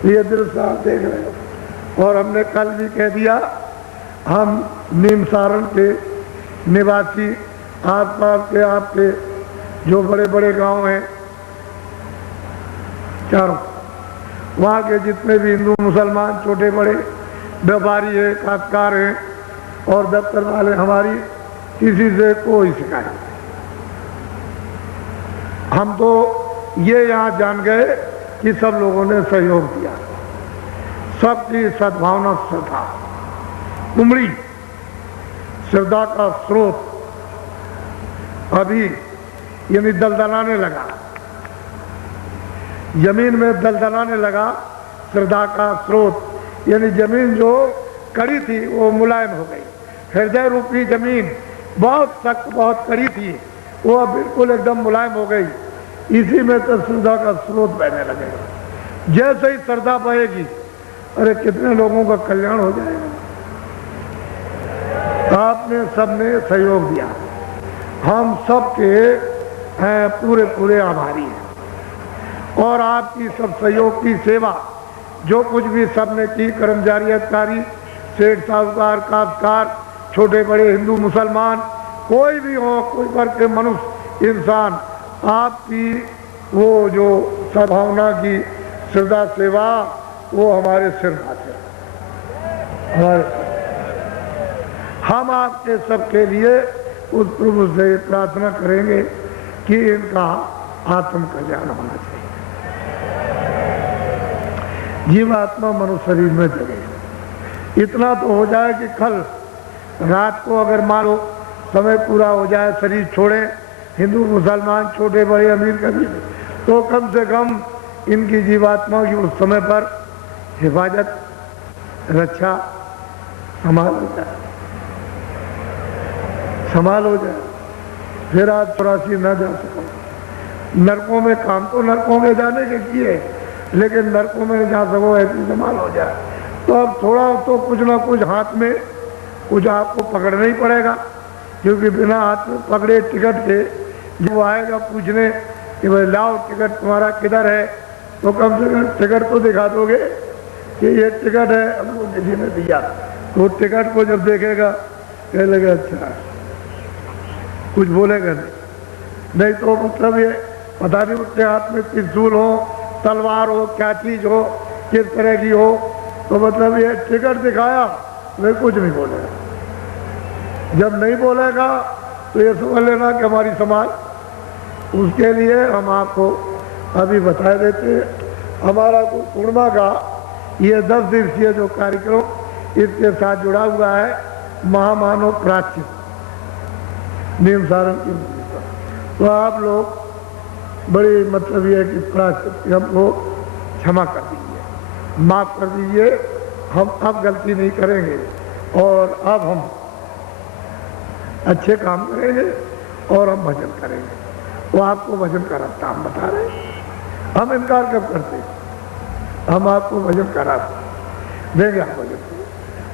ये दृश्य आप देख रहे हो। और हमने कल भी कह दिया, हम नीम सारण के निवासी, आसपास के आपके जो बड़े बड़े गांव हैं चारों, वहाँ के जितने भी हिंदू मुसलमान छोटे बड़े व्यापारी हैं, काश्तकार हैं और दफ्तर वाले, हमारी किसी से कोई शिकायत नहीं। हम तो ये यहाँ जान गए कि सब लोगों ने सहयोग दिया, सबकी सद्भावना श्रद्धा उमड़ी। श्रद्धा का स्रोत अभी यानी दलदलाने लगा, जमीन में दलदलाने लगा। श्रद्धा का स्रोत यानी जमीन जो कड़ी थी वो मुलायम हो गई। हृदय रूपी जमीन बहुत सख्त, बहुत कड़ी थी, वो अब बिल्कुल एकदम मुलायम हो गई। इसी में तो श्रद्धा का स्रोत बहने लगेगा। जैसे ही श्रद्धा बहेगी, अरे कितने लोगों का कल्याण हो जाएगा। आपने सबने सहयोग दिया, हम सबके पूरे पूरे आभारी हैं। और आपकी सब सहयोग की सेवा जो कुछ भी सबने की, कर्मचारी, अधिकारी, सेठ, साहूकार, काश्तकार, छोटे बड़े, हिंदू मुसलमान, कोई भी हो, कोई वर्ग के मनुष्य, इंसान, आपकी वो जो सद्भावना की श्रद्धा सेवा, वो हमारे सिर खाते हमारे। हम आपके सबके लिए उस प्रभु से प्रार्थना करेंगे कि इनका आत्म कल्याण होना चाहिए, जीवात्मा मनुष्य शरीर में जगे। इतना तो हो जाए कि कल रात को अगर मान लो समय पूरा हो जाए, शरीर छोड़े, हिंदू मुसलमान, छोटे बड़े, अमीर गरीब, तो कम से कम इनकी जीवात्मा की उस समय पर हिफाजत, रक्षा, संभाल हो जाए, संभाल हो जाए। फिर आज 84 न जा सको। नरकों में काम तो नरकों में जाने के किए, लेकिन नरकों में जा सको ऐसी संभाल हो जाए। तो अब थोड़ा तो कुछ ना कुछ हाथ में कुछ आपको पकड़ना ही पड़ेगा, क्योंकि बिना हाथ में पकड़े टिकट के जब आएगा पूछने कि भाई लाओ टिकट तुम्हारा किधर है, तो कम से कम टिकट तो दिखा दोगे कि ये टिकट है, हमको किसी ने दिया। तो टिकट को जब देखेगा कह लगा अच्छा, कुछ बोलेगा नहीं तो मतलब ये पता नहीं उसके हाथ में त्रिशूल हो, तलवार हो, क्या चीज हो, किस तरह की हो, तो मतलब ये टिकट दिखाया वे कुछ नहीं बोलेगा। जब नहीं बोलेगा तो ये समझ लेना कि हमारी समाज, उसके लिए हम आपको अभी बता देते हैं। हमारा पूर्णिमा का ये 10 दिवसीय जो कार्यक्रम इसके साथ जुड़ा हुआ है, महामानव प्राच्य नीम सारण की। तो आप लोग बड़ी मतलब ये कि प्राच्य हमको क्षमा कर दीजिए, माफ कर दीजिए, हम अब गलती नहीं करेंगे और अब हम अच्छे काम करेंगे और हम भजन करेंगे। वो आपको भजन का रास्ता हम बता रहे हैं, हम इनकार कब करते हैं, हम आपको भजन का रास्ता देंगे, आप भजन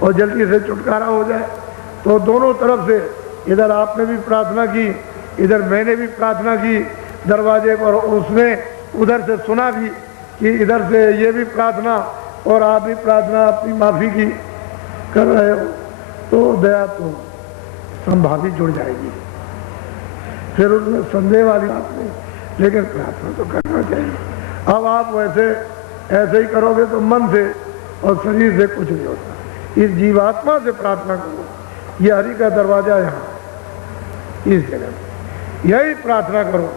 और जल्दी से छुटकारा हो जाए। तो दोनों तरफ से, इधर आपने भी प्रार्थना की, इधर मैंने भी प्रार्थना की, दरवाजे पर, उसने उधर से सुना भी कि इधर से ये भी प्रार्थना और आप भी प्रार्थना अपनी माफ़ी की कर रहे हो, तो दया तो संभावी जुड़ जाएगी। फिर उसमें संदेह वाली बात नहीं, लेकिन प्रार्थना तो करना चाहिए। अब आप वैसे ऐसे ही करोगे तो मन से और शरीर से कुछ नहीं होता। इस जीवात्मा से प्रार्थना करो, ये हरि का दरवाजा यहाँ इस जगह, यही प्रार्थना करो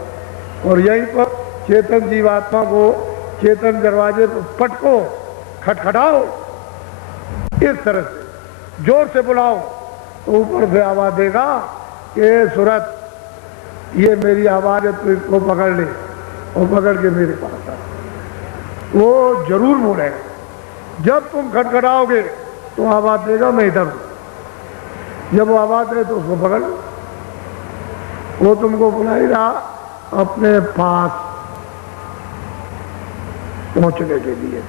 और यहीं पर चेतन जीवात्मा को चेतन दरवाजे पर पटको, खटखटाओ, इस तरह से जोर से बुलाओ तो ऊपर से आवाज देगा कि सूरत ये मेरी आवाज है, तो इसको पकड़ ले और पकड़ के मेरे पास आ। वो जरूर बोलेगा। जब तुम खटखटाओगे तो आवाज देगा मैं इधर हूं। जब वो आवाज दे तो उसको पकड़ लो। वो तुमको बुला ही रहा अपने पास पहुंचने के लिए।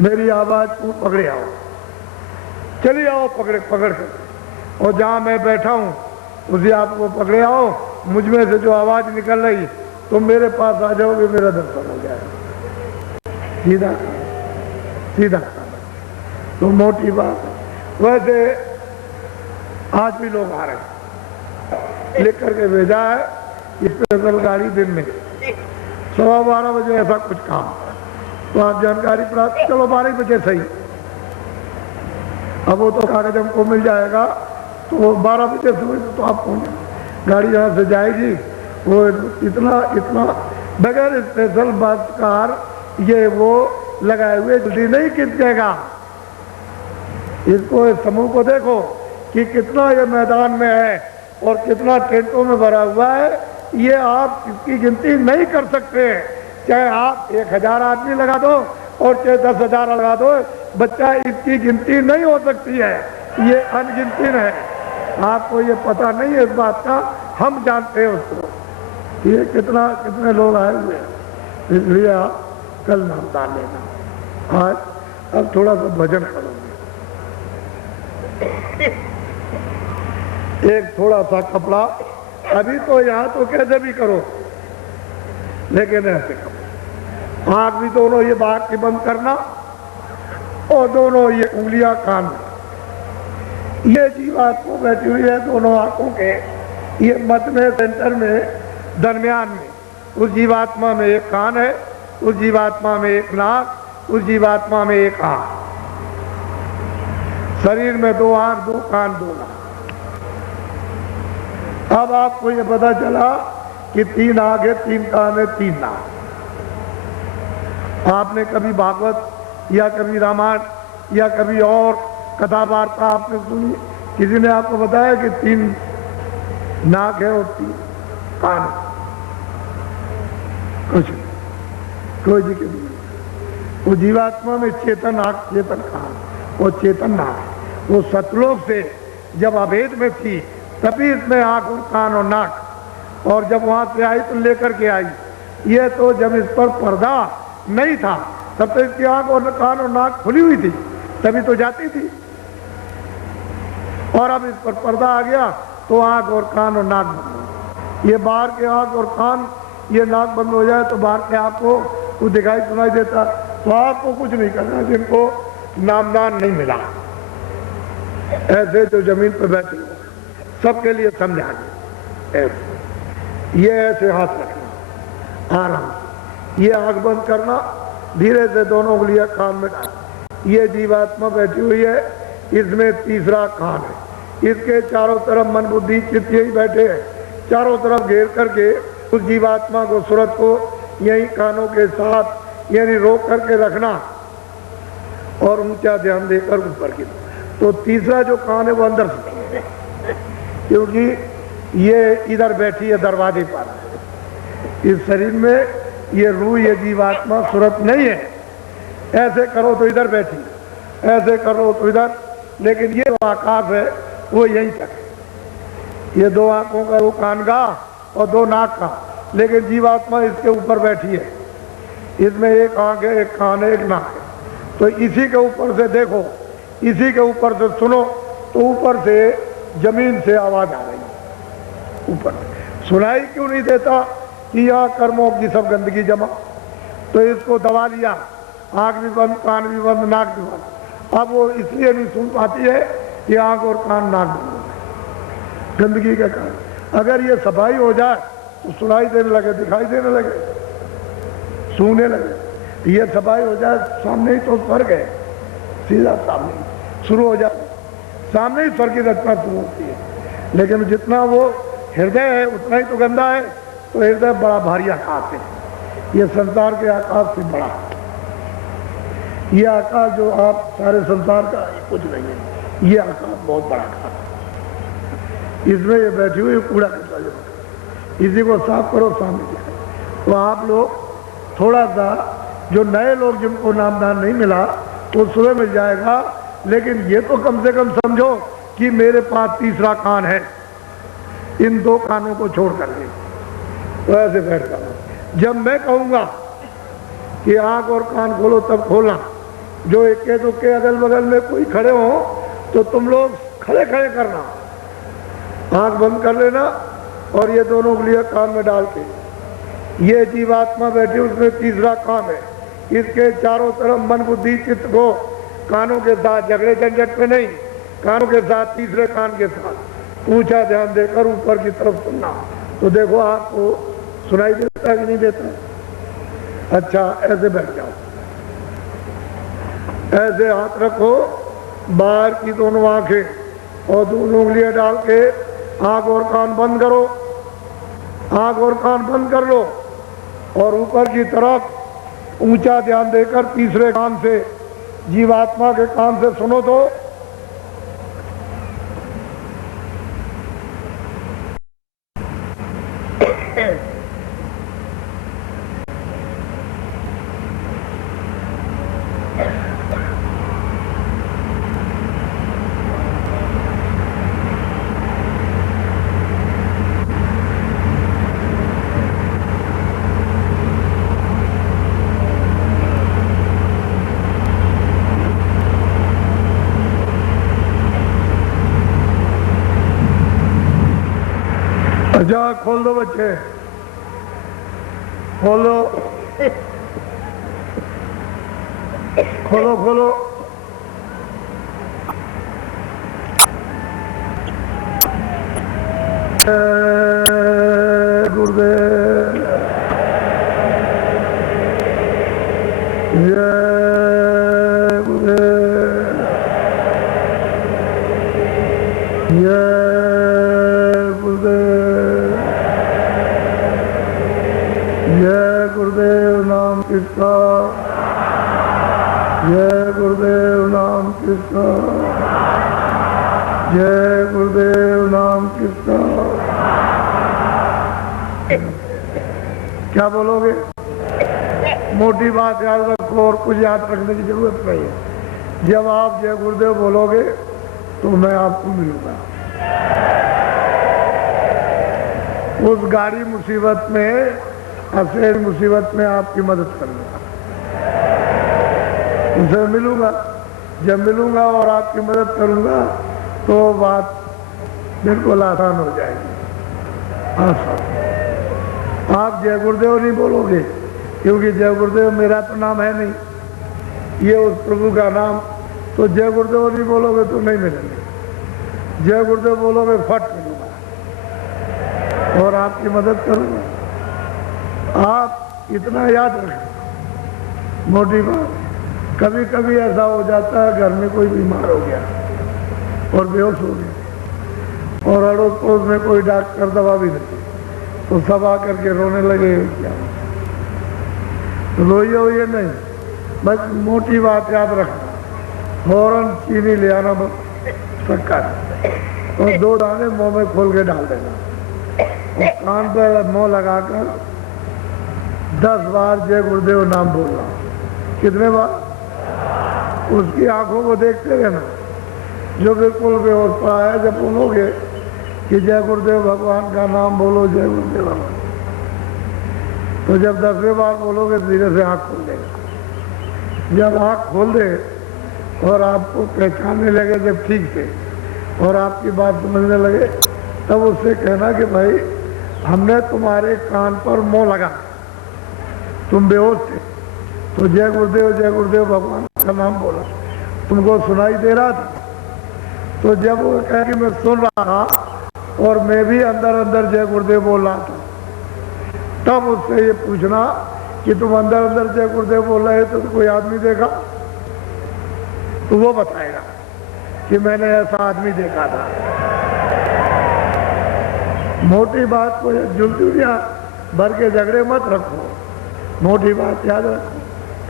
मेरी आवाज को पकड़े आओ, चलिए आओ पकड़ कर, और जहां मैं बैठा हूं उसी आपको पकड़े आओ। मुझ में से जो आवाज निकल रही तुम मेरे पास आ जाओगे, मेरा दर्शन हो जाएगा। सीधा सीधा तो मोटी बात है। वैसे आज भी लोग आ रहे हैं, लिख करके भेजा है स्पेशल गाड़ी दिन में 12:15 बजे ऐसा कुछ काम, तो आप जानकारी प्राप्त, चलो 12 बजे सही। अब वो तो कागज हमको मिल जाएगा, तो 12 बजे से तो आप पहुंचे। गाड़ी जहाँ से जाएगी वो इतना बगैर स्पेशल बस कार ये वो लगाए हुए जल्दी नहीं खींचेगा। इसको इस समूह को देखो कि कितना ये मैदान में है और कितना टेंटों में भरा हुआ है। ये आप इसकी गिनती नहीं कर सकते। चाहे आप 1000 आदमी लगा दो और चाहे 10,000 लगा दो, बच्चा इसकी गिनती नहीं हो सकती है। ये अनगिनती है। आपको ये पता नहीं है इस बात का, हम जानते हैं उसको। ये कितने लोग आए हुए हैं, इसलिए आप कल नाम डाल लेना। आज अब थोड़ा सा भजन करोगे, एक थोड़ा सा कपड़ा, अभी तो यहाँ तो कैसे भी करो, लेकिन ऐसे करो। आँख भी दोनों ये बात की बंद करना और दोनों ये उंगलियां कान में। ये जीवात्मा बैठी हुई है दोनों आंखों के ये मध्य में, सेंटर में, दरमियान में। उस जीवात्मा में एक कान है, उस जीवात्मा में एक नाक, उस जीवात्मा में एक आंख। शरीर में 2 आंख, 2 कान, 2 नाक। अब आपको ये पता चला कि 3 आंख है, 3 कान है, 3 नाक। आपने कभी भागवत या कभी रामायण या कभी और कथा वार्ता आपने सुनी, किसी ने आपको बताया कि 3 नाक है और 3 कान? कुछ कोई जी के नहीं। वो जीवात्मा में चेतन आंख, चेतन कान, वो चेतन नाक। वो सतलोक से जब अभेद में थी तभी इसमें आंख और कान और नाक, और जब वहां से आई तो लेकर के आई। ये तो जब इस पर पर्दा नहीं था तब तो इसकी आंख और कान और नाक खुली हुई थी, तभी तो जाती थी। और अब इस पर पर्दा आ गया तो आंख और कान और नाक बंद। ये बाहर के आंख और कान, ये नाक बंद हो जाए तो बाहर के आपको कुछ दिखाई सुनाई देता। तो आपको कुछ नहीं करना जिनको नामदान नहीं मिला। ऐसे जो जमीन पर बैठे हो सबके लिए समझाने, ये ऐसे हाथ रखना आराम से, ये आंख बंद करना, धीरे से दोनों उंगलियां कान में डाल। ये जीवात्मा बैठी हुई है, इसमें तीसरा कान है। इसके चारों तरफ मन बुद्धि चित्त यही बैठे हैं, चारों तरफ घेर करके उस जीवात्मा को, सूरत को यही कानों के साथ यानी रोक करके रखना और ऊंचा ध्यान देकर ऊपर की। तो तीसरा जो कान है वो अंदर से, क्योंकि ये इधर बैठी है दरवाजे पर। इस शरीर में ये रूह, ये जीवात्मा सूरत नहीं है। ऐसे करो तो इधर बैठी, ऐसे करो तो इधर, लेकिन ये जो आकाश है वो यहीं तक है। ये 2 आंखों का, 2 कान का और 2 नाक का, लेकिन जीवात्मा इसके ऊपर बैठी है। इसमें एक आंख है, एक कान है, एक नाक है। तो इसी के ऊपर से देखो, इसी के ऊपर से सुनो, तो ऊपर से जमीन से आवाज आ रही है। ऊपर सुनाई क्यों नहीं देता? कि यहाँ कर्मों की सब गंदगी जमा, तो इसको दबा लिया, आँख भी बंद, कान भी बंद, नाक भी बंद। अब वो इसलिए नहीं सुन पाती है कि आँख और कान नाक बंद हो गए गंदगी के कारण। अगर ये सफाई हो जाए तो सुनाई देने लगे, दिखाई देने लगे, सूंघने लगे। ये सफाई हो जाए, सामने ही तो स्वर्ग है, सीधा सामने शुरू हो जाए, सामने ही स्वर्ग की रचना शुरू होती है। लेकिन जितना वो हृदय है उतना ही तो गंदा है, तो हृदय बड़ा भारी आकाश है, ये संसार के आकाश से बड़ा। ये आकाश जो आप सारे संसार का कुछ नहीं है, ये आकाश बहुत बड़ा आकाश। इसमें ये बैठी हुई कूड़ा कचरा जो इसी को साफ करो, सामने दिखाओ। तो आप लोग थोड़ा सा, जो नए लोग जिनको नामदान नहीं मिला तो सुबह मिल जाएगा, लेकिन ये तो कम से कम समझो कि मेरे पास तीसरा कान है, इन दो कानों को छोड़ कर के। तो ऐसे बैठ कर जब मैं कहूँगा कि आंख और कान खोलो तब खोलना। जो इक्के दुक्के अगल बगल में कोई खड़े हो तो तुम लोग खड़े खड़े करना, आंख बंद कर लेना और ये दोनों उंगलियां कान में डाल के। ये जीवात्मा बैठी उसमें तीसरा कान है, इसके चारों तरफ मन बुद्धि चित्त को कानों के साथ झगड़े झंझट में नहीं, कानों के साथ तीसरे कान के साथ ऊंचा ध्यान देकर ऊपर की तरफ सुनना। तो देखो आपको सुनाई देता है कि नहीं देता? अच्छा, ऐसे बैठ जाओ, ऐसे हाथ रखो, बाहर की दोनों आंखें और दोनों उंगलियां डाल के आंख और कान बंद करो, आंख और कान बंद कर लो और ऊपर की तरफ ऊंचा ध्यान देकर तीसरे कान से, जीवात्मा के कान से सुनो। तो अच्छा, खोल दो बच्चे, खोलो खोलो खोलो। गुरुदेव जय गुरुदेव जय गुरुदेव जय गुरुदेव नाम किसका, जय गुरुदेव नाम किसका, जय गुरुदेव नाम किसका। क्या बोलोगे? मोटी बात याद रखो और कुछ याद रखने की जरूरत नहीं है। जब आप जय गुरुदेव बोलोगे तो मैं आपको मिलूंगा। उस गाड़ी मुसीबत में, असेर मुसीबत में आपकी मदद करूंगा, उनसे मिलूंगा। जब मिलूंगा और आपकी मदद करूंगा तो बात बिल्कुल आसान हो जाएगी। आसान। आप जय गुरुदेव नहीं बोलोगे क्योंकि जय गुरुदेव मेरा तो नाम है नहीं, ये उस प्रभु का नाम। तो जय गुरुदेव नहीं बोलोगे तो नहीं मिलेंगे। जय गुरुदेव बोलोगे फट मिलूंगा और आपकी मदद करूंगा। आप इतना याद रखें, मोटी बात। कभी कभी ऐसा हो जाता है घर में कोई बीमार हो गया और बेहोश हो गया और अड़ोस पड़ोस में कोई डॉक्टर दवा भी नहीं, तो सब आकर के रोने लगे। क्या रोइए होइए नहीं, बस मोटी बात याद रखना, फौरन चीनी ले आना, शक्कर और 2 दाने मुंह में खोल के डाल देना और कान पर मुंह लगाकर 10 बार जय गुरुदेव नाम बोलना। कितने बार? उसकी आंखों को देखते रहना, जो बिल्कुल बेहोश पड़ा है। जब बोलोगे कि जय गुरुदेव भगवान का नाम बोलो, जय गुरुदेव भगवान, तो जब 10वें बार बोलोगे धीरे से आँख खोल देगा। जब आँख खोल दे और आपको पहचानने लगे जब ठीक से और आपकी बात समझने लगे, तब उससे कहना कि भाई हमने तुम्हारे कान पर मुंह लगा, तुम बेहोश थे, तो जय गुरुदेव भगवान का नाम बोला, तुमको सुनाई दे रहा था। तो जब वो कह कि मैं सुन रहा था और मैं भी अंदर अंदर जय गुरुदेव बोल रहा था, तब उससे ये पूछना कि तुम अंदर अंदर जय गुरुदेव बोल रहे तो कोई आदमी देखा, तो वो बताएगा कि मैंने ऐसा आदमी देखा था। मोटी बात को जुलझुलिया भर के झगड़े मत रखो, मोटी बात याद रखो,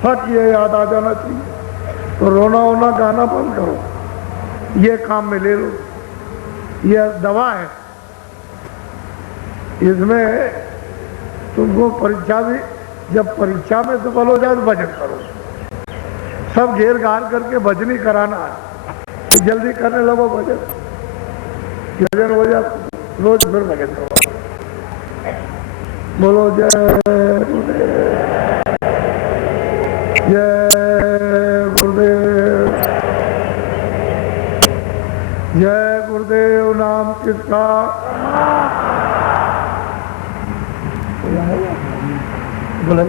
फट ये याद आ जाना चाहिए। तो रोना वोना गाना बंद करो, ये काम में ले लो, ये दवा है। इसमें तुमको परीक्षा भी, जब परीक्षा में सफल हो जाए तो भजन करो, सब घेर घार करके भजन ही कराना है, जल्दी करने लगो भजन, भजन हो जाए रोज फिर भजन करो। बोलो जय गुरुदेव, जय गुरुदेव, जय गुरुदेव। नाम किसका? बोले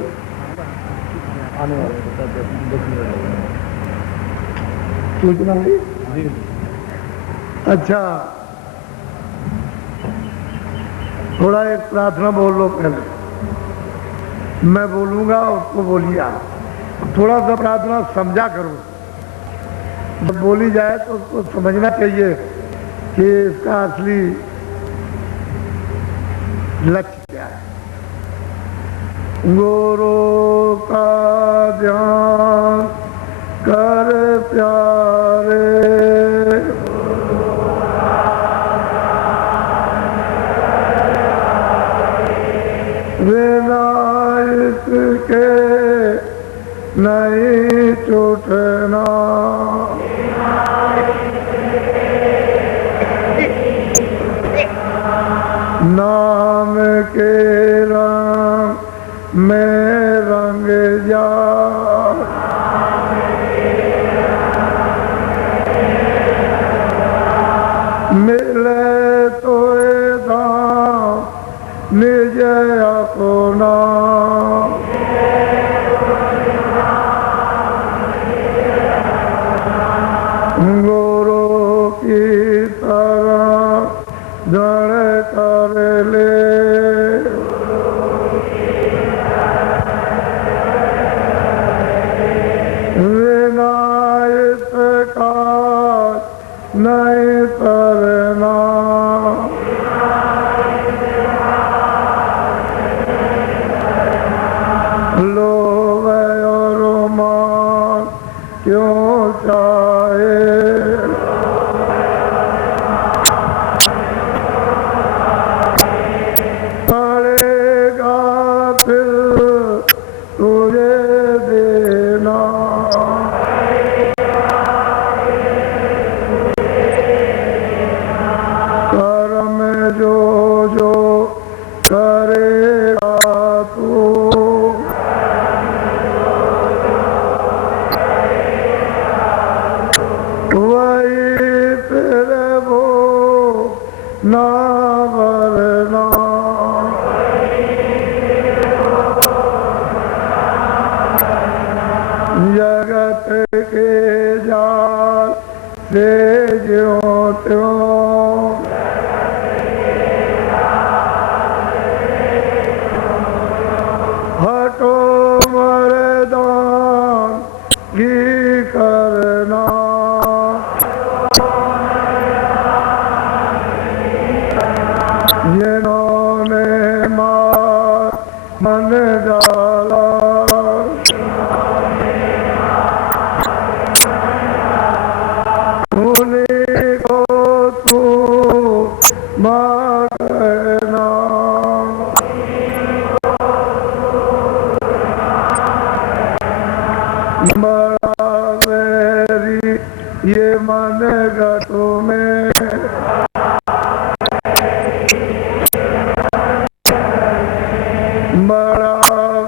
आने वाले सूचना है। अच्छा, थोड़ा एक प्रार्थना बोल लो पहले, मैं बोलूंगा उसको बोलिए आप। थोड़ा सा प्रार्थना समझा करो, जब बोली जाए तो उसको समझना चाहिए कि इसका असली लक्ष्य क्या है। गुरु का ध्यान कर प्यारे, विनायक के नहीं छूटना, नाम के रंग में रंग जा, मिले तो धाम निज अपना, गुरु की तरह जड़ कर ले, विनायक का नहीं करना, लोभ और मान क्यों चाहे, पड़ेगा फिर तुझे देना, कर्म जो जो करेगा तू, वही तेरे वो ना भरना, जगत के जाल से ज्यों त्यों, हटो मर्दान की करना, जिन्होंने मार मन डाला, उन्हीं को तू मार कहना, बड़ा मेरी ये मन गटो में, बड़ा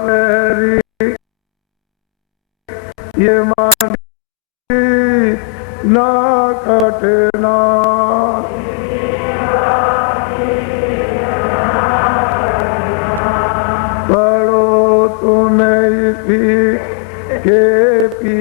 मेरी ये मन ना कटना, पी के पी